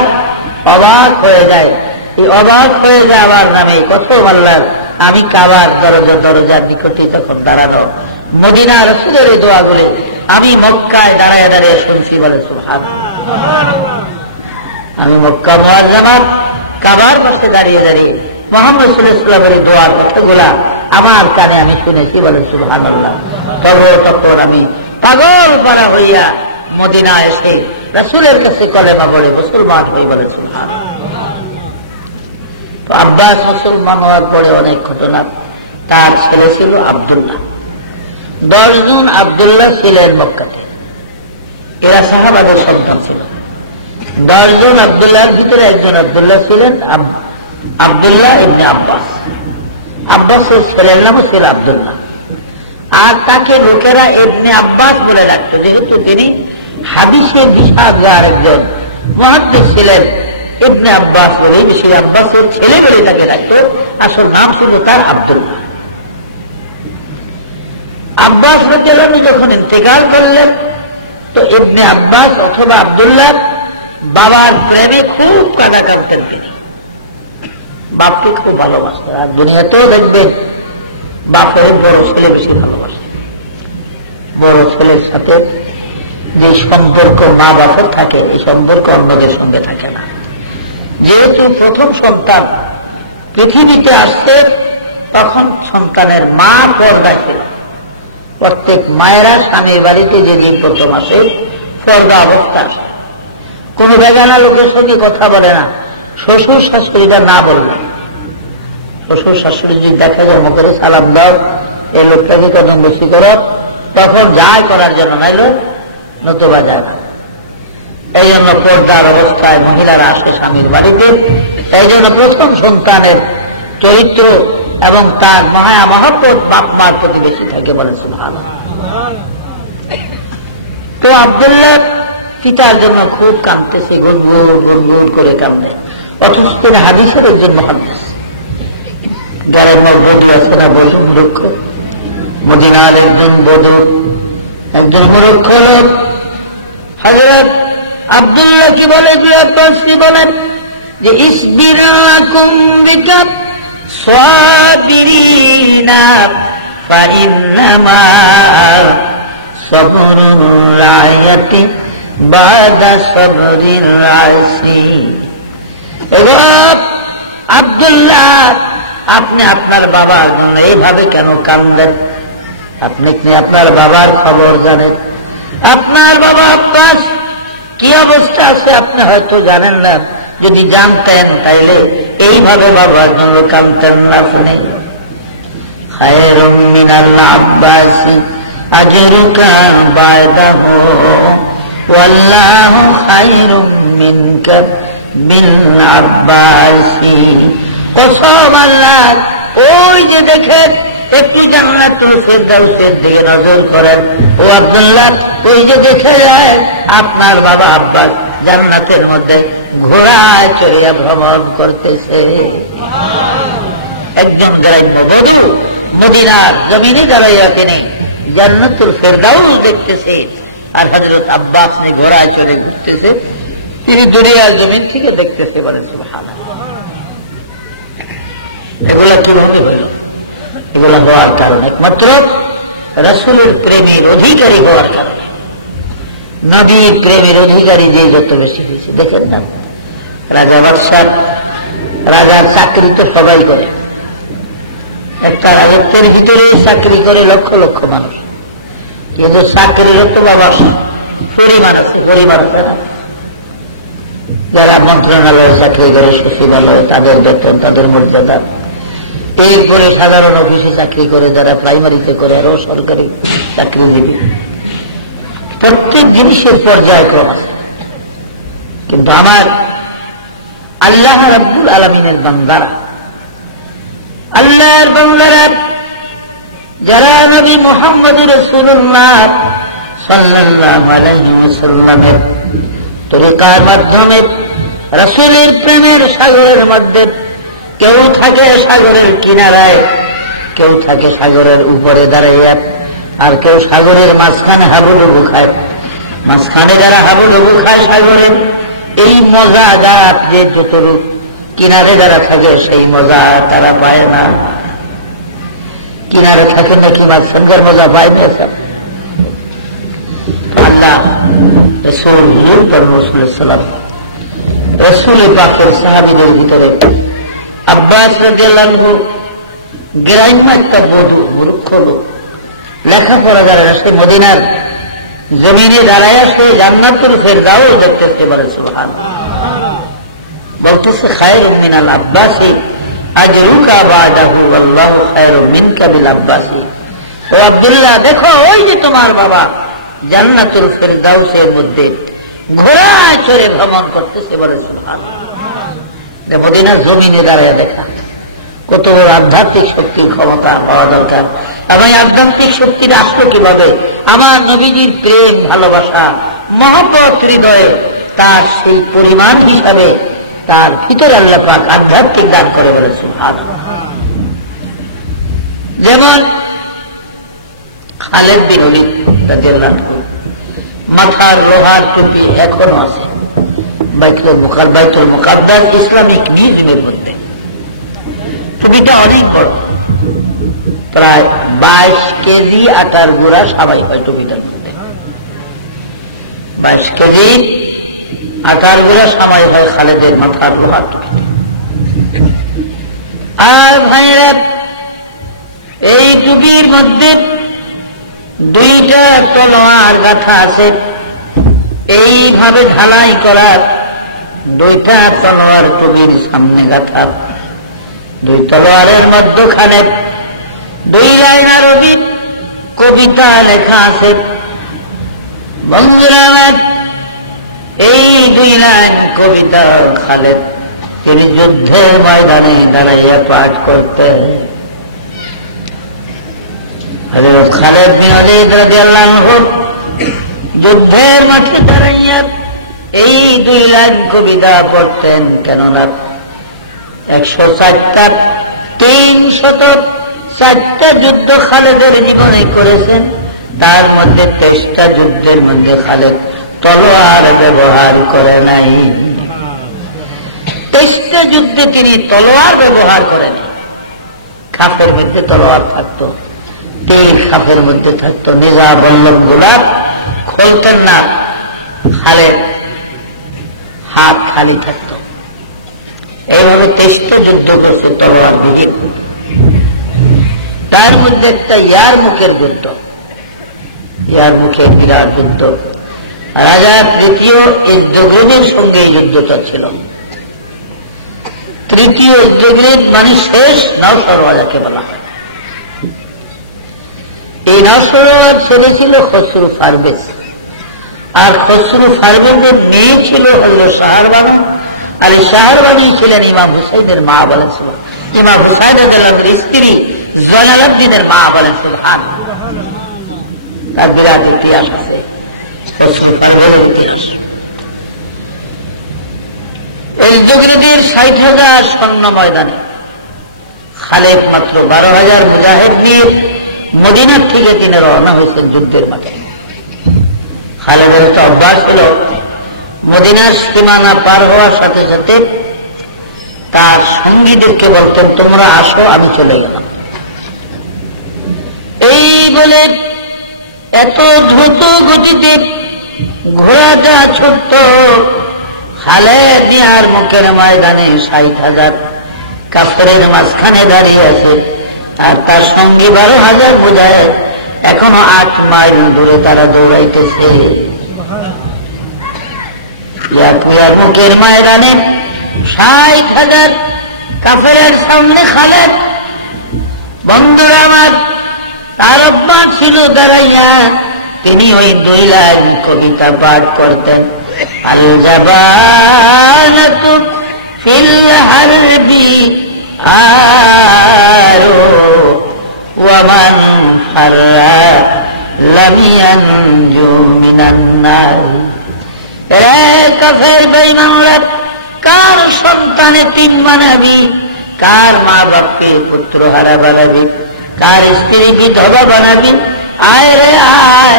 অবাক হয়ে যায়। এই অবাক হয়ে যায় আমার নামে কসম আল্লাহ, আমি কাবার দরজার নিকটে তখন দাঁড়ানো, মদিনা রাসূলের এই দোয়াগুলি আমি মক্কায় দাঁড়ায় দাঁড়িয়ে শুনছি। বলে সুবহানাল্লাহ। আমি মক্কা মুআজ্জামার কাবার পাশে দাঁড়িয়ে দাঁড়িয়ে মুহাম্মদ সাল্লাল্লাহু আলাইহি ওয়াসাল্লামের দোয়ার কথাগুলা আমার কানে আমি শুনেছি। বলে সুবহানাল্লাহ। তখন আমি পাগল পারা হইয়া মদিনা এসে রাসূলের কাছে কলেমা পড়ে মুসলমান হই। বলে সুবহানাল্লাহ। তো আব্বাস মুসলমান হওয়ার পরে অনেক ঘটনা। তার ছেলে ছিল আব্দুল্লাহ, 10 জন আব্দুল্লাহ ছিলেন মক্কাতে, এরা সাহাবাদের সন্তান ছিল। 10 জন আব্দুল্লাহর ভিতরে একজন আব্দুল্লাহ ছিলেন আব্দুল্লাহ ইবনে আব্বাস। আব্বাসের ছেলের নামও ছিল আব্দুল্লাহ, আর তাকে লোকেরা ইবনে আব্বাস বলে ডাকতো, যেহেতু তিনি হাদিসে বিশারদার একজন মুহাদ্দিস ছিলেন। ইবনে আব্বাস বলে বেশি আব্বাসের ছেলে বলে তাকে ডাকতো, আসল নাম ছিল তার আব্দুল্লাহ। আব্বাস রাদিয়াল্লাহু যখন ইন্তেকাল করলেন, তো ইবনে আব্বাস অথবা আব্দুল্লাহ বাবার প্রেমে খুব কাঁদা কাঁদতেন। তিনি বাপকে খুব ভালোবাসতেন, আর দুনিয়াতেও দেখবেন বাপের বড় ছেলে বেশি ভালোবাসে। বড় ছেলের সাথে যে সম্পর্ক মা বাপের থাকে, এই সম্পর্ক অন্যদের সঙ্গে থাকে না। যেহেতু প্রথম সন্তান পৃথিবীতে আসছে, তখন সন্তানের মা পর্দা ছিল। প্রত্যেক মায়েরা স্বামীর বাড়িতে যেদিন প্রথম আসে পর্দা অবস্থা, কোন বেগানা লোকের সঙ্গে কথা বলে না। শ্বশুর শাশুড়িটা না বললেন, শ্বশুর শাশুড়ি যদি দেখা যায় মুখে সালাম দাও, এই লোকটাকে কদম বেশি করো, তখন যায় করার জন্য, নাইল নতুবা যায় না। এই জন্য পর্দার অবস্থায় মহিলারা আসে স্বামীর বাড়িতে। এই জন্য প্রথম সন্তানের চরিত্র এবং তার মায়া মহব্বত বাপ মার প্রতি বেশি থাকে। বলে সুবহানাল্লাহ। তো আব্দুল্লাহ পিতার জন্য খুব কাঁদতেছে, গুনগুন গুনগুন করে কাঁদে। অথচ তিনি হাদিসের একজন মুহাদ্দিস, যারা বধূ আছে না, বধূ মূর্খ, মদিনার একজন বধূ, একজন মূর্খ লোক হযরত আব্দুল্লাহ কি বলে, কি বলেন যে ইসবিরাকুম বিকা সাবিরিনা ফাইন্নামা সাবরুল রায়াতি বাদা সাবরিল রাসি। আব্দুল্লাহ, আপনি আপনার বাবার জন্য এইভাবে কেন কাঁদেন? আপনি কি আপনার বাবার খবর জানেন? আপনার বাবা আব্বাস কি অবস্থা আছে আপনি হয়তো জানেন না। যদি জানতেন তাইলে এইভাবে বাবার জন্য কাঁদতেন না। আপনি খায়রুম মিনাল আব্বাসি আজরুকা বায়দাহু ওয়াল্লাহু খায়রুম মিনকা বিল আব্বাসি। কসম আল্লাহ, ওই যে দেখেন একটি জান্নাতুল ফিরদাউসের দিকে নজর করেন, ও আব্দুল্লাহ, ওই যে দেখে যায় আপনার বাবা আব্বাস জান্নাতের মধ্যে ঘোড়ায় চড়িয়া ভ্রমণ করতেছে। একজন গ্রাম্য বধূ মদিনার জমিনে দাঁড়াইয়া তিনি জান্নাতুল ফিরদাউস দেখতেছে, আর হযরত আব্বাস ঘোড়ায় চড়ে ঘুরতেছে, তিনি দুনিয়ার জমিন থেকে দেখতেছে। বলেন সুবহানাল্লাহ। এগুলা কিভাবে হইল? এগুলো হওয়ার কারণ একমাত্র রাসূলের প্রেমের অধিকারী হওয়ার কারণে। নবীর প্রেমের অধিকারী যে যত বেশি হয়েছে, দেখেন না রাজা বাদশাহ, রাজার চাকরি তো সবাই করে, একটা রাজত্বের ভিতরে চাকরি করে লক্ষ লক্ষ মানুষ, কিন্তু চাকরিরও তো বাবা পরিমাণ আছে, পরিমাণ আছে না। যারা মন্ত্রণালয়ে চাকরি করে, সচিবালয়ে, তাদের বেতন, তাদের মর্যাদা, এরপরে সাধারণ অফিসে চাকরি করে যারা প্রাইমারিতে করে, আরো সরকারি চাকরিজীবী, প্রত্যেক জিনিসের পর্যায়ক্রম আছে। কিন্তু আমার আল্লাহ রাব্বুল আলামিনের বান্দারা, আল্লাহর বান্দারা যারা নবী মুহাম্মদ রাসূলুল্লাহ সাল্লাল্লাহু আলাইহি ওয়াসাল্লামের তরিকার মাধ্যমে রাসূলের প্রেমের সাগরের মধ্যে, কেউ থাকে সাগরের কিনারায়, কেউ থাকে সাগরের উপরে দাঁড়াইয়া, আর কেউ সাগরের মাঝখানে হাবুডুবু খায়। মাঝখানে যারা হাবুডুবু খায় সাগরের, এই মজা গাছ যে যতটুক কিনারে যারা থাকে সেই মজা তারা পায় না। কিনারে থাকে নাকি মাঝখানকার মজা পায় না। আল্লাহ রাসূল সাল্লাল্লাহু রাসূল পাকের সাহাবীদের ভিতরে আব্বাস রাদিয়াল্লাহু আনহু গ্রাম্য একটা মূর্খ লোক, লেখাপড়া যারা সে মদিনার জমিনে দাঁড়ায় সে জান্নাতুল ফেরদাউস দেখতে পারে। সুবহানাল্লাহ। বলতেছে খায়রুম মিনাল আব্বাসি আজরুকা বাদাহু আল্লাহু খায়রুম মিনকা বিল আব্বাসি। ও আব্দুল্লাহ, দেখো ওই যে তোমার বাবা জান্নাতুল ফেরদাউসের মধ্যে ঘোড়ায় চড়ে ভ্রমণ করতেছে বলে। সুবহানাল্লাহ। মদিনার জমিনে দাঁড়ায় দেখা কত বড় আধ্যাত্মিক শক্তির ক্ষমতা পাওয়া দরকার। এবং আধ্যাত্মিক শক্তিটা আসলো কিভাবে? আমার নবীজির প্রেম ভালোবাসা মহব্বত হৃদয়ে, তার সেই পরিমাণ হিসাবে তার ভিতরে আল্লাহ পাক আধ্যাত্মিক দান করে বলে। সুবহানাল্লাহ। যেমন খালেদ বিন ওলীদ রাদিয়াল্লাহু আনহু, মাথার লোহার টুপি এখনো আছে বাইতুল মুকাদ্দাস ইসলামিক মিউজিয়ামের মধ্যে। টুপিটা অনেক বড়, প্রায় 22 কেজি আটার গুঁড়া সাবাই হয় টুপিটার মধ্যে। 22 কেজি আটার গুঁড়া সাবাই হয় খালেদের মাথার লোহার টুপিতে। আর ভাইয়েরা, এই টুপির মধ্যে 2টা তলোয়ার গাঁথা আছে, এইভাবে ঢালাই করার 2টা তলোয়ার টুপির সামনে গাঁথা। 2 তলোয়ারের মধ্যখানে 2 লাইন আরবি কবিতা লেখা আছে। বন্ধুরা, এই 2 লাইন কবিতা খালেদ তিনি যুদ্ধের ময়দানে দাঁড়াইয়া পাঠ করতেন। হযরত খালেদ বিন ওলীদ রাদিয়াল্লাহু আনহু যুদ্ধের মাঠে দাঁড়াইয়া এই 2 লাইন কবিতা পড়তেন। কেননা 104টা 304টা যুদ্ধ খালেদের জীবনে করেছেন, তার মধ্যে 23টা যুদ্ধের মধ্যে খালেদ তলোয়ার ব্যবহার করে নাই। 23টা যুদ্ধে তিনি তলোয়ার ব্যবহার করেন। খাপের মধ্যে তলোয়ার থাকতো, তীর খাপের মধ্যে থাকতো, নিজা বল্লভ গোলাপ খুলতেন না, খালেদ হাত খালি থাকতো। এইভাবে 23টা যুদ্ধ করেছে তলোয়ার দিয়ে। তার মধ্যে একটা ইয়ারমুকের যুদ্ধ, ইয়ারমুকের বিরাট যুদ্ধ। রাজা তৃতীয় ইজদগ্রীবের সঙ্গে এই যুদ্ধটা ছিল। তৃতীয় ইজদগ্রীব মানে শেষ নওশরওয়া যাকে বলা হয়। এই নওশরওয়ার ছেলে ছিল খসরু পারভেজ, আর খসরু পারভেজের মেয়ে ছিল হলো শাহরবানু, আর এই শাহরবানু ছিলেন ইমাম হুসাইনের মা বলেন। ইমাম হুসাইনের স্ত্রী জয়নাল আবদিনের মা বলেন। সুবহানাল্লাহ। তার বিরাট ইতিহাস আছে খসরু পারভেজের ইতিহাস। ইজদগ্রীবের 60,000 সৈন্য ময়দানে খালেদ মাত্র 12,000 মুজাহিদ নিয়ে মদিনার থেকে তিনি রওনা হয়েছেন যুদ্ধের মাঠে। খালেদের তো অভ্যাস ছিল মদিনার সীমানা পার হওয়ার সাথে সাথে তার সঙ্গীদেরকে বলতেন, তোমরা আসো, আমি চলে গেলাম। এই বলে এত দ্রুত গতিতে ঘোড়াটা ছুটত খালেদ মিয়ার মুখের ময়দানে 60,000 কাফেরের মাঝখানে দাঁড়িয়ে আছে, আর তার সঙ্গে 12,000 মুজাহিদ এখনো 8 মাইল দূরে তারা দৌড়াইতেছে। মুখের ময়দানে 60,000 কাফেরের সামনে খালেদ। বন্ধুরা আমার, তার অভ্যাস ছিল দাঁড়াইয়া তিনি ওই 2 লাইন কবিতা পাঠ করতেন। আল জাবানাতু ফিল হারবি আরো ওয়া মান ফাররা লাম ইয়ানজু মিনান নার। এ কাফের বেঈমানরা, কার সন্তানে 3 বানাবি, কার মা বাপকে পুত্র হারা বানাবি, কার স্ত্রী বিধবা বানাবি? আয় রে আয়,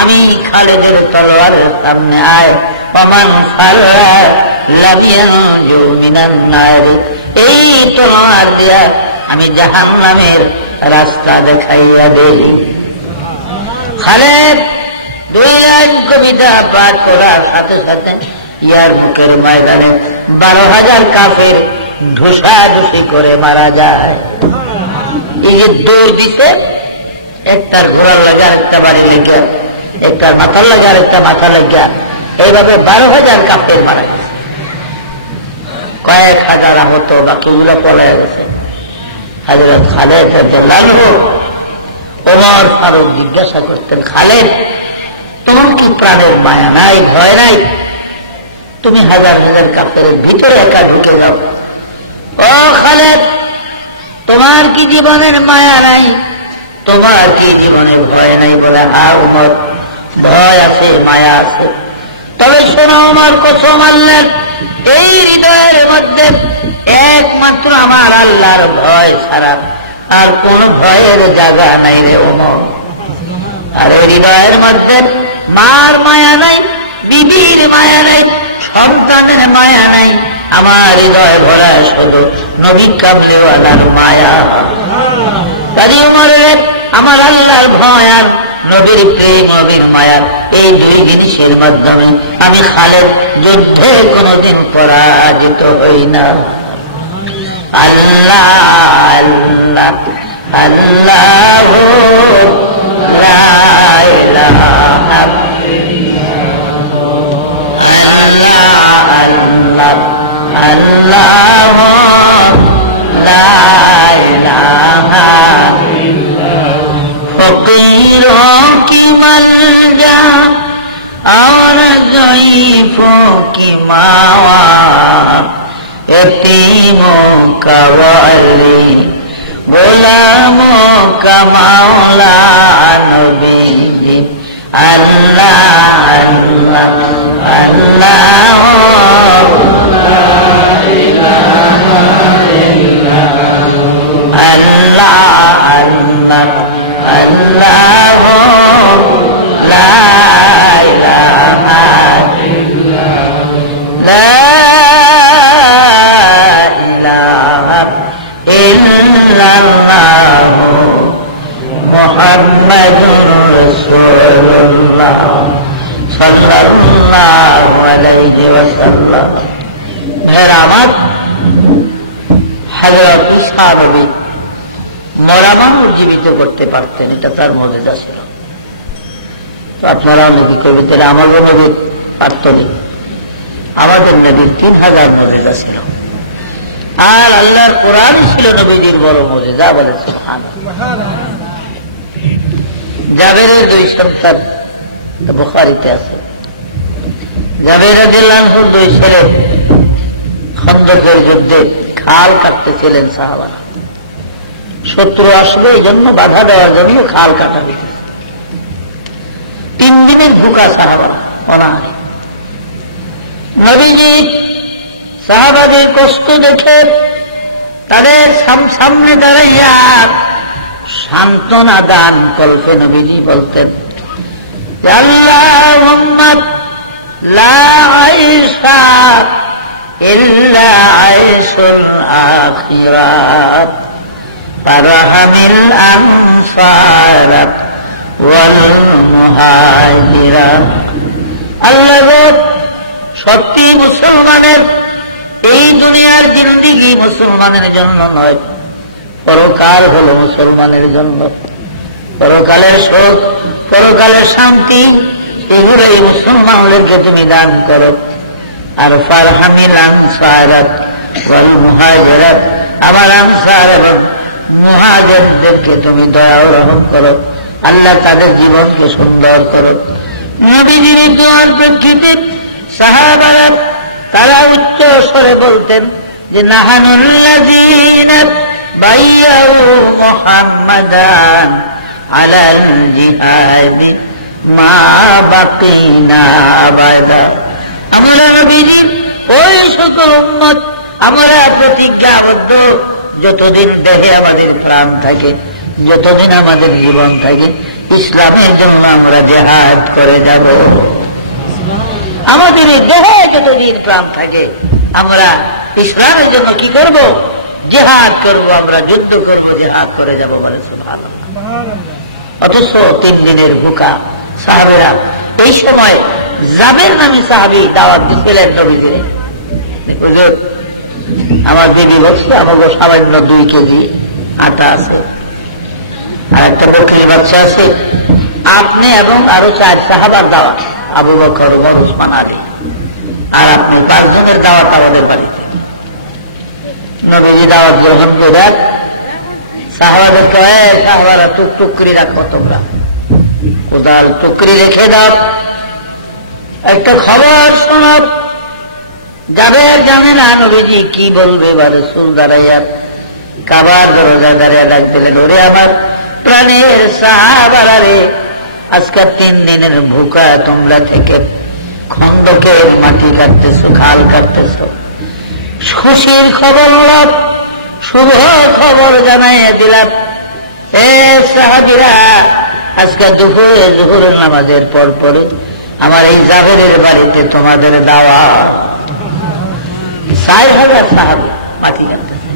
আমি খালেদের তলোয়ারের সামনে আয়। ওমান ফাররা লাম ইয়ানজু মিনান নার। এই তলোয়ার দিয়া আমি জাহান্নামের রাস্তা দেখাইয়া দেই। খালেদ 2 লাইন কবিতা পাঠ করার সাথে সাথে ইয়ার মুখের ময়দানে 12,000 কাফের ধুষাধুষি করে মারা যায়। এই যে দৌড় দিছে, একটার ঘোড়ার লাগে আরেকটা বাড়ি লেগে, একটার মাথার লাগে আরেকটা মাথা লেগে, এইভাবে 12,000 কাফের মারা গেছে। কয়েক হাজার আহত, বাকিগুলো পলায় গেছে। হযরত খালেদ রাদিয়াল্লাহু ওমর ফারুক জিজ্ঞাসা করতেন, খালেদ তোমার কি প্রাণের মায়া নাই, ভয় নাই? তুমি 1000 কাফেরের ভিতরে একা ঢুকে যাও। ও খালেদ, তোমার কি জীবনের মায়া নাই, তোমার কি জীবনের ভয় নাই? বলে, হ্যাঁ ওমর, ভয় আছে, মায়া আছে। তবে শোনো ওমর, কসম আল্লাহর, এই হৃদয়ের মধ্যে একমাত্র আমার আল্লাহর ভয় ছাড়া আর কোন ভয়ের জায়গা নাই রে ওমর। আর এই হৃদয়ের মধ্যে মার মায়া নাই, বিবির মায়া নাই, সন্তানের মায়া নাই। আমার হৃদয় ভরা শুধু নবী কামলিওয়ালার মায়া। কাজী ওমরের আমার আল্লাহর ভয় আর নবীর প্রেম, নবীর মায়া, এই 2 জিনিসের মাধ্যমে আমি খালেদ যুদ্ধে কোনদিন পরাজিত হই না। আল্লাহ আল্লাহ আল্লাহ লা ইলাহা ইল্লাল্লাহ, আল্লাহ আল্লাহ লা ইলাহা ইল্লাল্লাহ। ফকিরোं की मलजा और ज़ईफ़ों की मावा, यतीमों का वाली, गुलामों का मौला नबी जी। अल्लाह अल्लाह अल्लाह अल्लाह अल्लाह अल्लाह ला इलाहा इल्लल्लाह, ला इलाहा इल्लल्लाह मुहम्मदुर रसूलुल्लाह सल्लल्लाहु अलैहि वसल्लम। मेरा मत হযরত ঈসা নবী মরা মানুষ জীবিত করতে পারতেন, এটা তার মুজিজা ছিল। তো আপনারাও নবী করবেন, তাহলে আমারও নবী পারতেন। আমাদের নবীর 3000 মুজিজা ছিল, আর আল্লাহর কোরআনই ছিল নবীজির বড় মুজিজা। বলে সুবহানাল্লাহ। জাবেরের 2 সন্তান বুখারীতে আছে। জাবের রাদিয়াল্লাহু আনহু 2 ছেলে খন্দকের যুদ্ধে খাল কাটতেছিলেন সাহাবারা। শত্রু আসবে এই জন্য বাধা দেওয়ার জন্য খাল কাটা হয়েছে। 3 দিনের ভুকা সাহাবারা অনাহারে। নবীজি সাহাবাদের কষ্ট দেখে তাদের সামনে দাঁড়াইয়া সান্ত্বনা দান কল্পে নবীজি বলতেন, আল্লাহুম্মা লা আইশা ইল্লা আইশুল আখিরাত ফারহামিল আনসারা ওয়াল মুহাজিরা। আল্লাহ সত্যি মুসলমানের এই দুনিয়ার জিন্দেগি মুসলমানের জন্য নয়, পরকাল হলো মুসলমানের জন্য। পরকালের সুখ, পরকালের শান্তি, এগুলো এই মুসলমানদেরকে তুমি দান করো। আর ফারহামিল আনসারাত ওয়াল মুহাজিরাত, আবার আনসার এবং মুহাজিরদেরকে তুমি দয়া ও রহম করো। আল্লাহ তাদের জীবনকে সুন্দর করো। নবীজির দোয়ার প্রেক্ষিতে সাহাবারা তারা উচ্চ স্বরে বলতেন যে নাহানুল্লাযীনা বাইয়াউ মুহাম্মাদান আলাল জিহাদি মা বাকিনা আবাদা। আমরা নবীজি ওই সকল উম্মত, আমরা প্রতিজ্ঞাবদ্ধ, যতদিন দেহে আমাদের প্রাণ থাকে, যতদিন আমাদের জীবন থাকে, ইসলামের জন্য আমরা জিহাদ করে যাব। আমাদের দেহে যতদিন প্রাণ থাকে আমরা ইসলামের জন্য কি করব? জিহাদ করব, আমরা যুদ্ধ করব, জিহাদ করে যাব। বলে সুবহানাল্লাহ। অথচ 3 দিনের ভুকা সাহাবীরা। এই সময় জাবের নামে সাহাবী দাওয়াত দিলেন নবীজিরে, হুজুর আমার বিবি বলছে আমাকে সামান্য 2 কেজি আটা আছে, আর একটা বকরি বাচ্চা আছে, আপনি এবং আরো 4 সাহাবার দাওয়াত, আবু বকর, ওমর, উসমান, আলী, আর আপনি 5 জনের দাওয়াত আমাদের বাড়িতে। নবীজি দাওয়াত গ্রহণ করে সাহাবাদেরকে, সাহাবারা টুকটুক করে রাখো, তোমরা কোদাল টুকরি রেখে দাও, একটা খবর শোনাব। যাবে জানে না নবীজি কি বলবে। রাসূল দাঁড়াইয়া কাবার দরজায় দাঁড়িয়ে ডাকতেলেন, ওরে আমার প্রাণের সাহাবারা রে, আজকে 3 দিনের ভুকা তোমরা থেকে খন্দকের মাটি কাটতেছো, খাল কাটতেছো। খুশির খবর হলো, শুভ খবর জানাইয়া দিলাম। এ সাহাবীরা, আজকে দুপুরে জোহরের নামাজের পর পরে আমার এই জাবেরের বাড়িতে তোমাদের দাওয়াত। 4,000 সাহাবী মাটি কাটতেছে।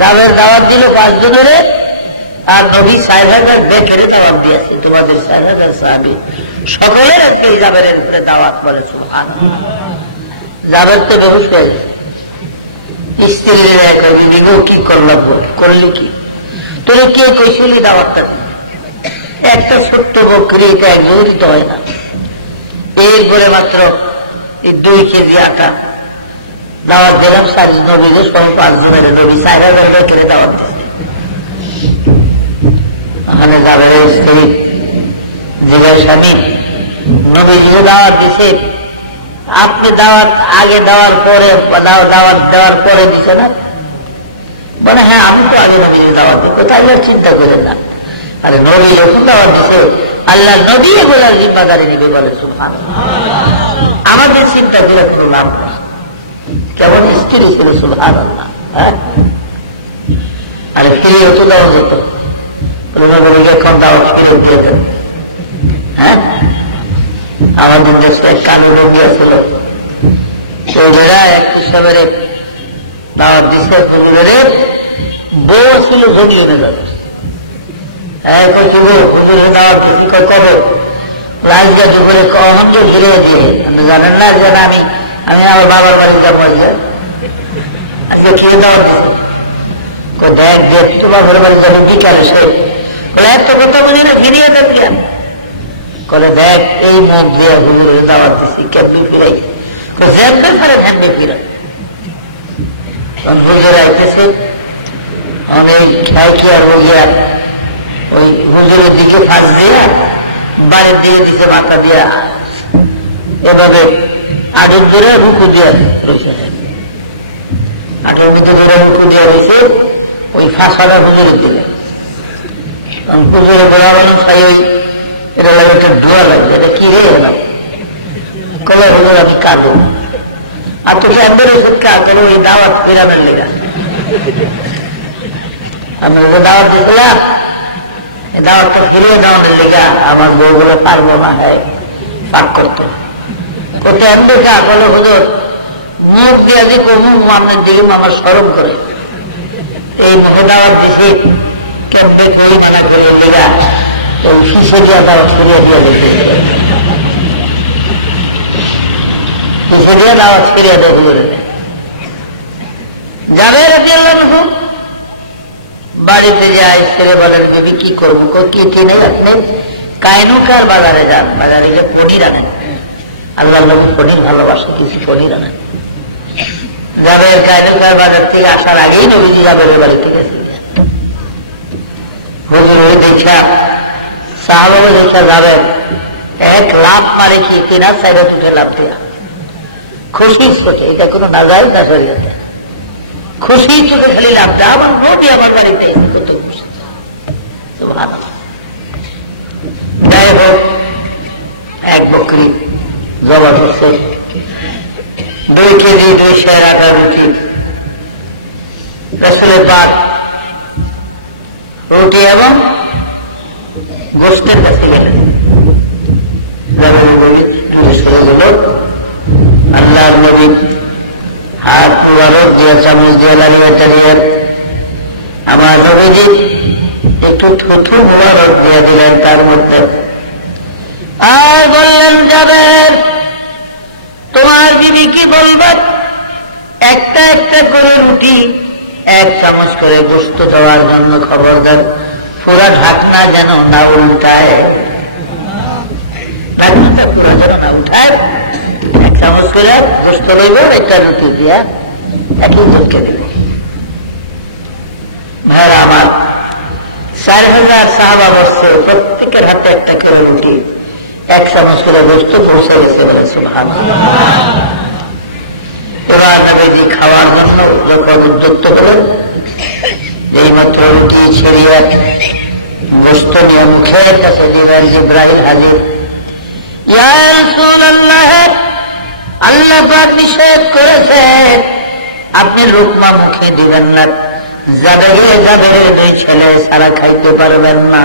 জাবের দাওয়াত দিল 5 জনের, আর নবী 4,000 বেকের দাওয়াত দিয়েছে। তোমাদের 4,000 সাহাবী সকলের আজকে জাবেরের উপরে দাওয়াত। বলে সুবহানাল্লাহ। জাবের তো বেহুশ হয়ে যায়। স্ত্রীরা বিবিগো কি করলাম, করলি কি, তোরে কে কইছিলি দাওয়াতটা? একটা ছোট্ট বকরি, এটা একজনই তো হয় না। এরপরে মাত্র 2 কেজি আটা দাওয়াত দিলাম। 4 নবীদের সহ 5 জনের, নবী 4,000 বেকের দাওয়াত দিচ্ছে। ওখানে জাবের স্ত্রী জিজ্ঞাসা, স্বামী নবীজিও দাওয়াত দিছে, আপনি দাওয়াত আগে দেওয়ার পরে, দাওয়াত দেওয়ার পরে দিছে না? বলে হ্যাঁ, আমি তো আগে নবীর দাওয়াত দিই। তাহলে চিন্তা করেন না, আরে নবী যখন দাওয়াত দিছে আল্লাহ নবী বলার জিম্মাদারি নিবে। বলে সুবহানাল্লাহ। আমাদের চিন্তা করে কোনো লাভ নেই। কেমন স্ত্রী ছিল, সুবহানাল্লাহ। হ্যাঁ, আরে ফিরে হতো দেওয়া যেত, এখন দাওয়াত ফিরে দিয়ে দেন। হ্যাঁ, আমাদের দেশে এক কানু রোগী ছিল, চৌধুরীরা এক হিসাবে দাওয়াত দিচ্ছে। হুজুরের বউ ছিল জঙ্গলি মেজাজ। এখন হুজুরের দাওয়াত দিচ্ছি করবে, আজকে দুপুরে কখন যে ঘিরে দিয়ে জানেন না যে আমি আমার বাবার বাড়ি যাবো, আজকে খেয়ে দাওয়াত দিচ্ছি। দেখ দেখ তো বাবার বাড়ি যাবো বিকালে। সে এত কথা বলি না, ফিরিয়ে দেন কেন? বলে দেখ এই মুখ দিয়ে হুজুরের দাওয়াত দিচ্ছি, কেমনি ফিরাই যেমন পারেন এমনি ফিরাই। হুজুর আইতেছে, অনেক খেয়াল আর হুজিয়া ওই হুজুরের দিকে ফাঁস দিয়া বাড়ির দিকে দিতে মাথা দিয়া এভাবে আটক ধরে রুকু দিয়া রয়েছে। আটক ধরে রুকু দিয়া রয়েছে, ওই ফাঁসাটা হুজুরের দিলে। হুজুরে বলা বলো খাই, ওই এটা লাগে একটা ধোয়া লাগবে, এটা কি রে এলাম? কলে হুজুর আমি কাঁদবো। আর তোকে একবার কাঁদলে ওই দাওয়াত ফেরানোর লেগা আমি দাওয়াত দিয়েছিলাম, দাওয়াত তো ফিরিয়ে দেওয়ানোর লেগা আমার বউগুলো পারবো না। হ্যাঁ, পাক করতো করতে এমনি কা বলো হুজুর মুখ দিয়ে দিব, মুখ আপনার দিকে আমার স্মরণ করে এই মুখে দাওয়াত দিছি, কেমনে কই মানা করে দিলা তো সুসরিয়া দাওয়াত ফিরিয়ে দিয়ে দিতে সুসরিয়া দাওয়াত ফিরিয়ে দেয় বলে যাবে রাদিয়াল্লাহু বাড়িতে যায় ছেলে বলেন দেবী কি করবো কি কিনে আপনি কায়নুকার বাজারে যান, বাজারে গিয়ে পনির আনেন, আল্লাহ নবী পনির ভালোবাসে, কিছু পনির আনেন। যাবে কায়নুকার বাজার থেকে আসার আগেই নবীজি যাবের বাড়ি থেকে হুজুর ওই দেখা সাহাবা দেখা যাবে এক লাভ মারে কি কিনা সাইডে তুলে লাভ দেয়া খুশির চোখে, এটা কোনো নাজায়েজ না শরীয়তে, খুশির চোখে খালি লাভ দেয়। আমার নবী আমার বাড়িতে কত খুশি, সুবহানাল্লাহ। যাই হোক এক বকরি জবাব হচ্ছে 2 কেজি 2 সের আটা রুটি, রাসূলের পাক রুটি এবং গোশতের কাছে গেলেন, আল্লাহ নবী হাত মুবারক দিয়ে চামচ দিয়ে লাগিয়ে টানিয়ে আমার নবীজি একটু থুথু মুবারক দিয়ে দিলেন তার মধ্যে, আর বললেন যাবের তোমার দিদি কি বলবেন, একটা একটা করে রুটি 1 চামচ করে গোশত দেওয়ার জন্য খবর দেন, পুরা ঢাকনা যেন না উল্টায়, ঢাকনাটা পুরা যেন না উঠায়, 1 চামচ করে গোশত রইব, একটা রুটি দিয়া একই জনকে দেবে। ভাইরা আমার 4000 সাহাবা বসছে, প্রত্যেকের হাতে একটা করে রুটি 1 চামচ করে গোশত পৌঁছে গেছে বলে সুবহানাল্লাহ। এবার নবীজি খাওয়ার জন্য যখন উদ্যুক্ত করেন, এই মাত্র রুটি ছেড়িয়ে গোশত নিয়ে মুখের কাছে দিলেন, জিবরাইল হাজির। ইয়া রাসূলুল্লাহ, আল্লাহ পাক নিষেধ করেছেন আপনি লোকমা মুখে দিবেন না, যাবে 2 ছেলে সারা খাইতে পারবেন না।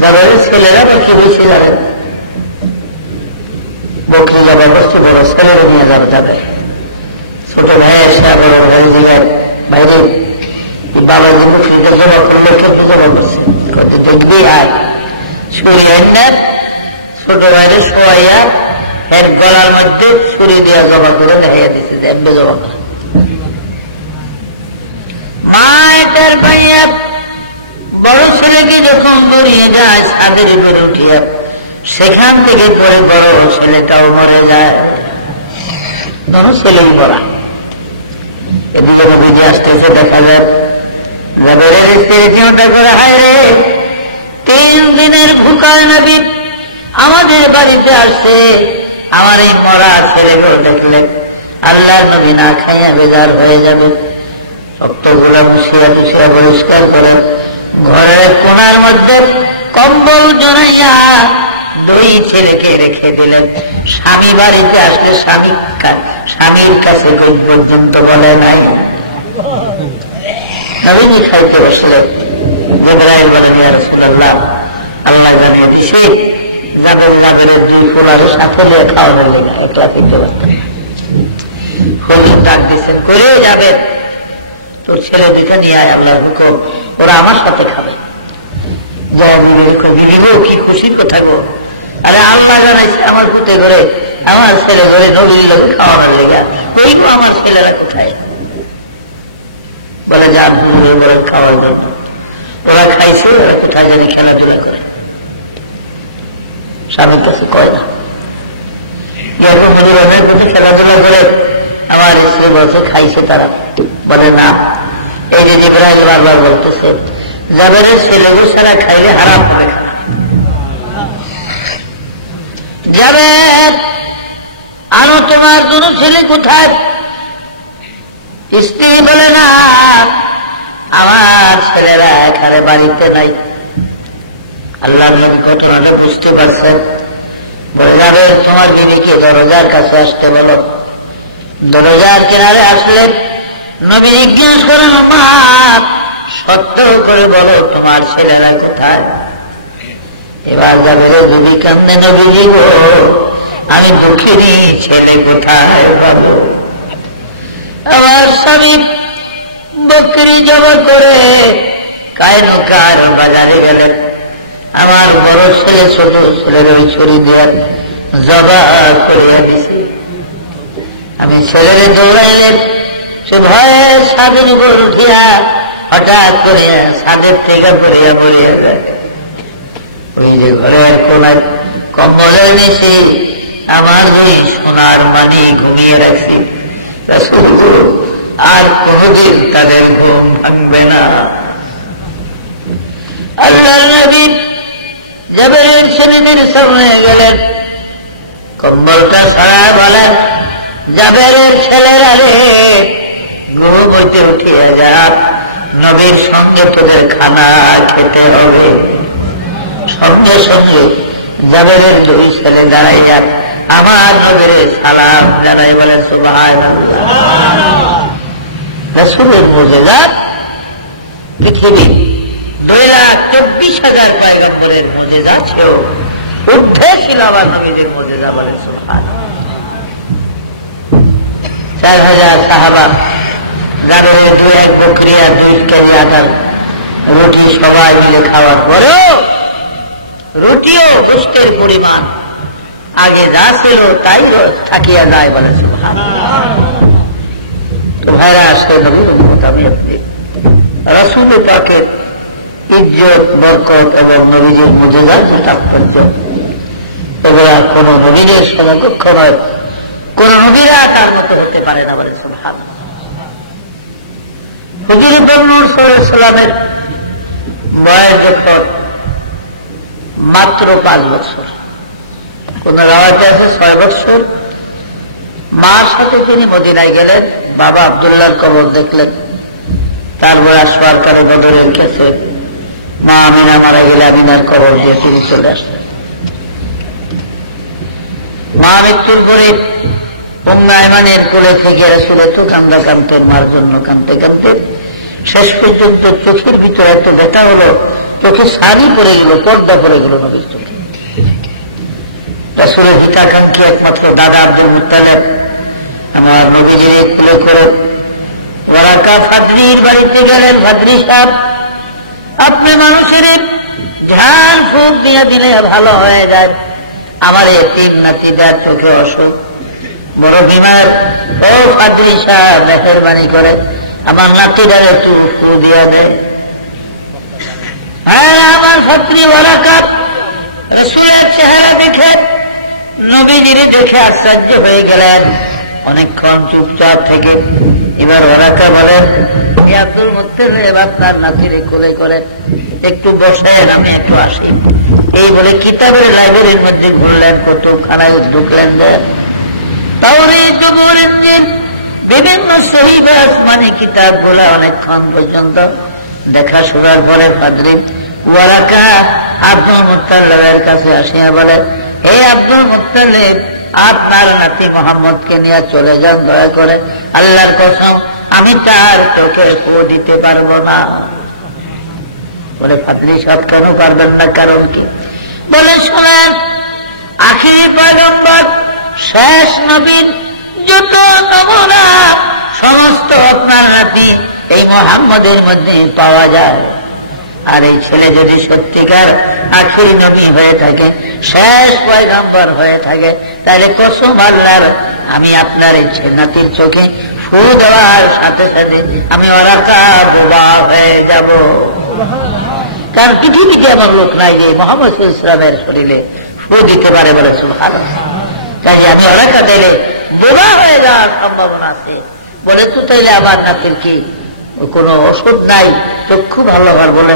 যাবে ছেলেরা কি বেশি যাবেন, বকরি জবরদস্তি বড় ছেলেরা নিয়ে যাবে, ছোট ভাই এসে বড় ভাই দিলেন বাইরে বাবাজি বকরিটা জমা করলে কেমনি জমা করছে দেখবি আয় ছুরি এনে ছোট ভাইরে শোয়াইয়া এর গলার মধ্যে ছুরি দিয়ে জমা করে দেখাইয়া দিচ্ছে যে এমনি জমা করে। মা এটার পাইয়া বড় ছেলেকে যখন দৌড়িয়ে যায় ছাদের উপরে উঠিয়া, সেখান থেকে পরে বড় ছেলেটাও মরে যায়, তখন ছেলেই মরা। এদিকে নবীজি আসতেছে, দেখা যায় চিন্তা করে হায় রে 3 দিনের ভুকায় নবী আমাদের বাড়িতে আসছে, আমার এই মরা ছেলেগুলো দেখলে আল্লাহর নবী না খাইয়া বেজার হয়ে যাবে। রক্তগুলা মুছিয়া টুছিয়া পরিষ্কার করে ঘরের কোনার মধ্যে কম্বল জড়াইয়া 2 ছেলেকে রেখে দিলেন। স্বামী বাড়িতে আসলে স্বামীর কাছে কোন পর্যন্ত বলে নাই। নবীজি খাইতে বসলেন, জিবরাইল বলেন ইয়া রাসূলুল্লাহ, আল্লাহ জানিয়ে দিছে যাবের 2 ফুলার সাথে নিয়ে খাওয়ানোর লেগে একলা খেতে পারতেন। হুজুর ডাক দিচ্ছেন, করে যাবেন তোর ছেলে 2টা নিয়ে আয়, আল্লাহর হুকুম, ওরা আমার সাথে খাবে। বিবি গো কি খুশির কথা গো, আরে আল্লাহ জানাইছে আমার পুঁতে ঘরে আমার ছেলে ঘরে নবীর লোক খাওয়ানোর লেগা, ওই আমার ছেলেরা কোথায় বলে যান ঘরে খাওয়ার জন্য। ওরা খাইছে, ওরা কোথায় জানি খেলাধুলা করে, স্বামীর কাছে কয় না। মনিরমের প্রতি খেলাধুলা করে আমার স্ত্রী বলছে খাইছে তারা, বলে না। এই যে জিবরাইল বারবার বলতেছে জাবেরের ছেলেগুলো ছাড়া খাইলে হারাম হবে না। জাবের আনো তোমার 2 ছেলে কোথায়? স্ত্রী বলে না আমার ছেলেরা এখানে বাড়িতে নাই। আল্লাহ ঘটনাটা বুঝতে পারছেন, বলে যাবে তোমার বিবিকে দরজার কাছে আসতে বলো। দরজার কিনারে আসলে নবী জিজ্ঞাসা করেন, মা সত্য করে বলো তোমার ছেলেরা কোথায়? এবার যাবে যদি কান্দে, নবীজি গো আমি দুঃখিনী, ছেলে কোথায় পাবো? আমার স্বামী বকরি জবাই করে কায়নকার বাজারে গেলেন। আমার বড় ছেলে ছোট ছেলের ওই ছুরি দিয়ে জবা করিয়া দিছে। আমি ছেলেরে দৌড়াইলেন, সে ভয়ে ছাদের উপর উঠিয়া হঠাৎ করিয়া ছাদের থেকে পড়িয়া পড়িয়া যায়। ওই যে ঘরের কোনায় কম্বলের নিচে আমার দুই সোনার মানি ঘুমিয়ে রাখছি, আর কোনদিন তাদের ঘুম ভাঙবে না। আল্লাহর নবী জাবেরের ছেলেদের সামনে গেলেন, কম্বলটা ছাড়া বলেন, জাবেরের ছেলেরা রে, ঘুম হইতে উঠিয়া যা, নবীর সঙ্গে তোদের খানা খেতে হবে। সঙ্গে সঙ্গে জাবেরের দুই ছেলে দাঁড়াই যান, আমার নবীর সালাম জানাই বলে সুবহানাল্লাহ। রাসূলের মুজিজাত পৃথিবী 2,24,000 পয়গম্বরের মুজিজা ছিল, উঠেছিল আমার নবীদের মুজিজা বলে সুবহানাল্লাহ। 4,000 সাহাবা, যাদের 2 বকরি আর 2 কেজি আটার রুটি সবাই মিলে খাওয়ার পরেও রুটিও গোষ্ঠের পরিমাণ আগে যা ছিল তাই থাকিয়া যায় বলে সুবহানাল্লাহ। তো ভাইরা, আসে নবীর উম্মত আমি আপনি, রাসূল পাকের ইজ্জত বরকত এবং নবীজির মুজিজার যে তাৎপর্য, এগুলা কোন নবীদের সমকক্ষ নয়, কোন নবীরা তার মতো হতে পারে না বলে সুবহানাল্লাহ। হুজুর নূর সাল্লাল্লাহু আলাইহি ওয়াসাল্লামের বয়স যখন মাত্র 5 বছর, কোন রাওয়াতে আছে 6 বছর, মার সাথে তিনি মদিনায় গেলেন, বাবা আব্দুল্লাহর কবর দেখলেন, তারপরে আসবার কারে বদরের কাছে মা আমিনা মারা গেলে আমিনার কবর দিয়ে তিনি চলে আসলেন। মা মৃত্যুর পরে উম্মে আয়মানের কোলে থেকে রাসূল তো কান্দা কাঁদতেন, মার জন্য কাঁদতে কাঁদতে শেষ পর্যন্ত চোখের ভিতরে এত ব্যথা হলো, চোখে শাড়ি পরে গেল, পর্দা পরে গেল নবীর চোখে। রাসূলের হিতাকাঙ্ক্ষী একমাত্র দাদা আব্দুল মুত্তালিব আমার নবীজির কোলে করে ওয়ারাকা ফাদরির বাড়িতে গেলেন। ফাদরি সাহেব, আপনি মানুষের ধ্যান ফুক দিয়ে দিলে ভালো হয়ে যায়, আমার এতিম নাতিদার চোখে অসুখ, বড় বিমার, ও ফাদরি সাহেব মেহেরবানি করে আমার নাতিদার একটু ফু দিয়ে দেয়। হ্যাঁ, আমার ফাদরি ওয়ারাকা রাসূলের চেহারা দেখে নবীজির দেখে আশ্চর্য হয়ে গেলেন। অনেকক্ষণ চুপচাপ থেকে এবার ওরাকা বলেন, আব্দুল মুত্তালিব আপনার নাতিরে কোলে করে একটু বসেন, আমি একটু আসি। এই বলে কিতাবের লাইব্রেরির মধ্যে ঘুরলেন, কুতুবখানায় ঢুকলেন, তাওরীত মুরতিল বিভিন্ন সহিহ আসমানি কিতাব গুলা অনেকক্ষণ পর্যন্ত দেখা শোনার পরে ফাদরি ওয়ারাকা আব্দুল মুত্তালিবের কাছে আসিয়া বলে, হে আব্দুল মুত্তালিব, আপনার নাতি মোহাম্মদকে নিয়ে চলে যান দয়া করে, আল্লাহর কসম আমি তার চোখে ফু দিতে পারবো না। বলে, ফাদলি সাহেব কেন পারবেন না, কারণ কি? বলে, শোনেন, আখিরি পয়গম্বর শেষ নবীর যত নমুনা সমস্ত আপনার নাতি এই মুহাম্মদের মধ্যে পাওয়া যায়। আর এই ছেলে যদি সত্যিকার আখিরি নবী হয়ে থাকে, শেষ পয়গম্বর হয়ে থাকে, তাহলে কসম আল্লাহর, আমি আপনার এই নাতির চোখে ফু দেওয়ার সাথে সাথে আমি ওরাকা বোবা হয়ে যাব। কারণ পৃথিবীতে এমন লোক নাই যে মুহাম্মদ সাল্লাল্লাহু আলাইহি ওয়াসাল্লামের শরীরে ফু দিতে পারে বলে সুবহানাল্লাহ। তাই আমি ওরাকা দিলে বোবা হয়ে যাওয়ার সম্ভাবনা আছে। বলে, তো তাইলে আমার নাতির কি কোনো ওষুধ নাই চক্ষু ভালো হওয়ার? বলে,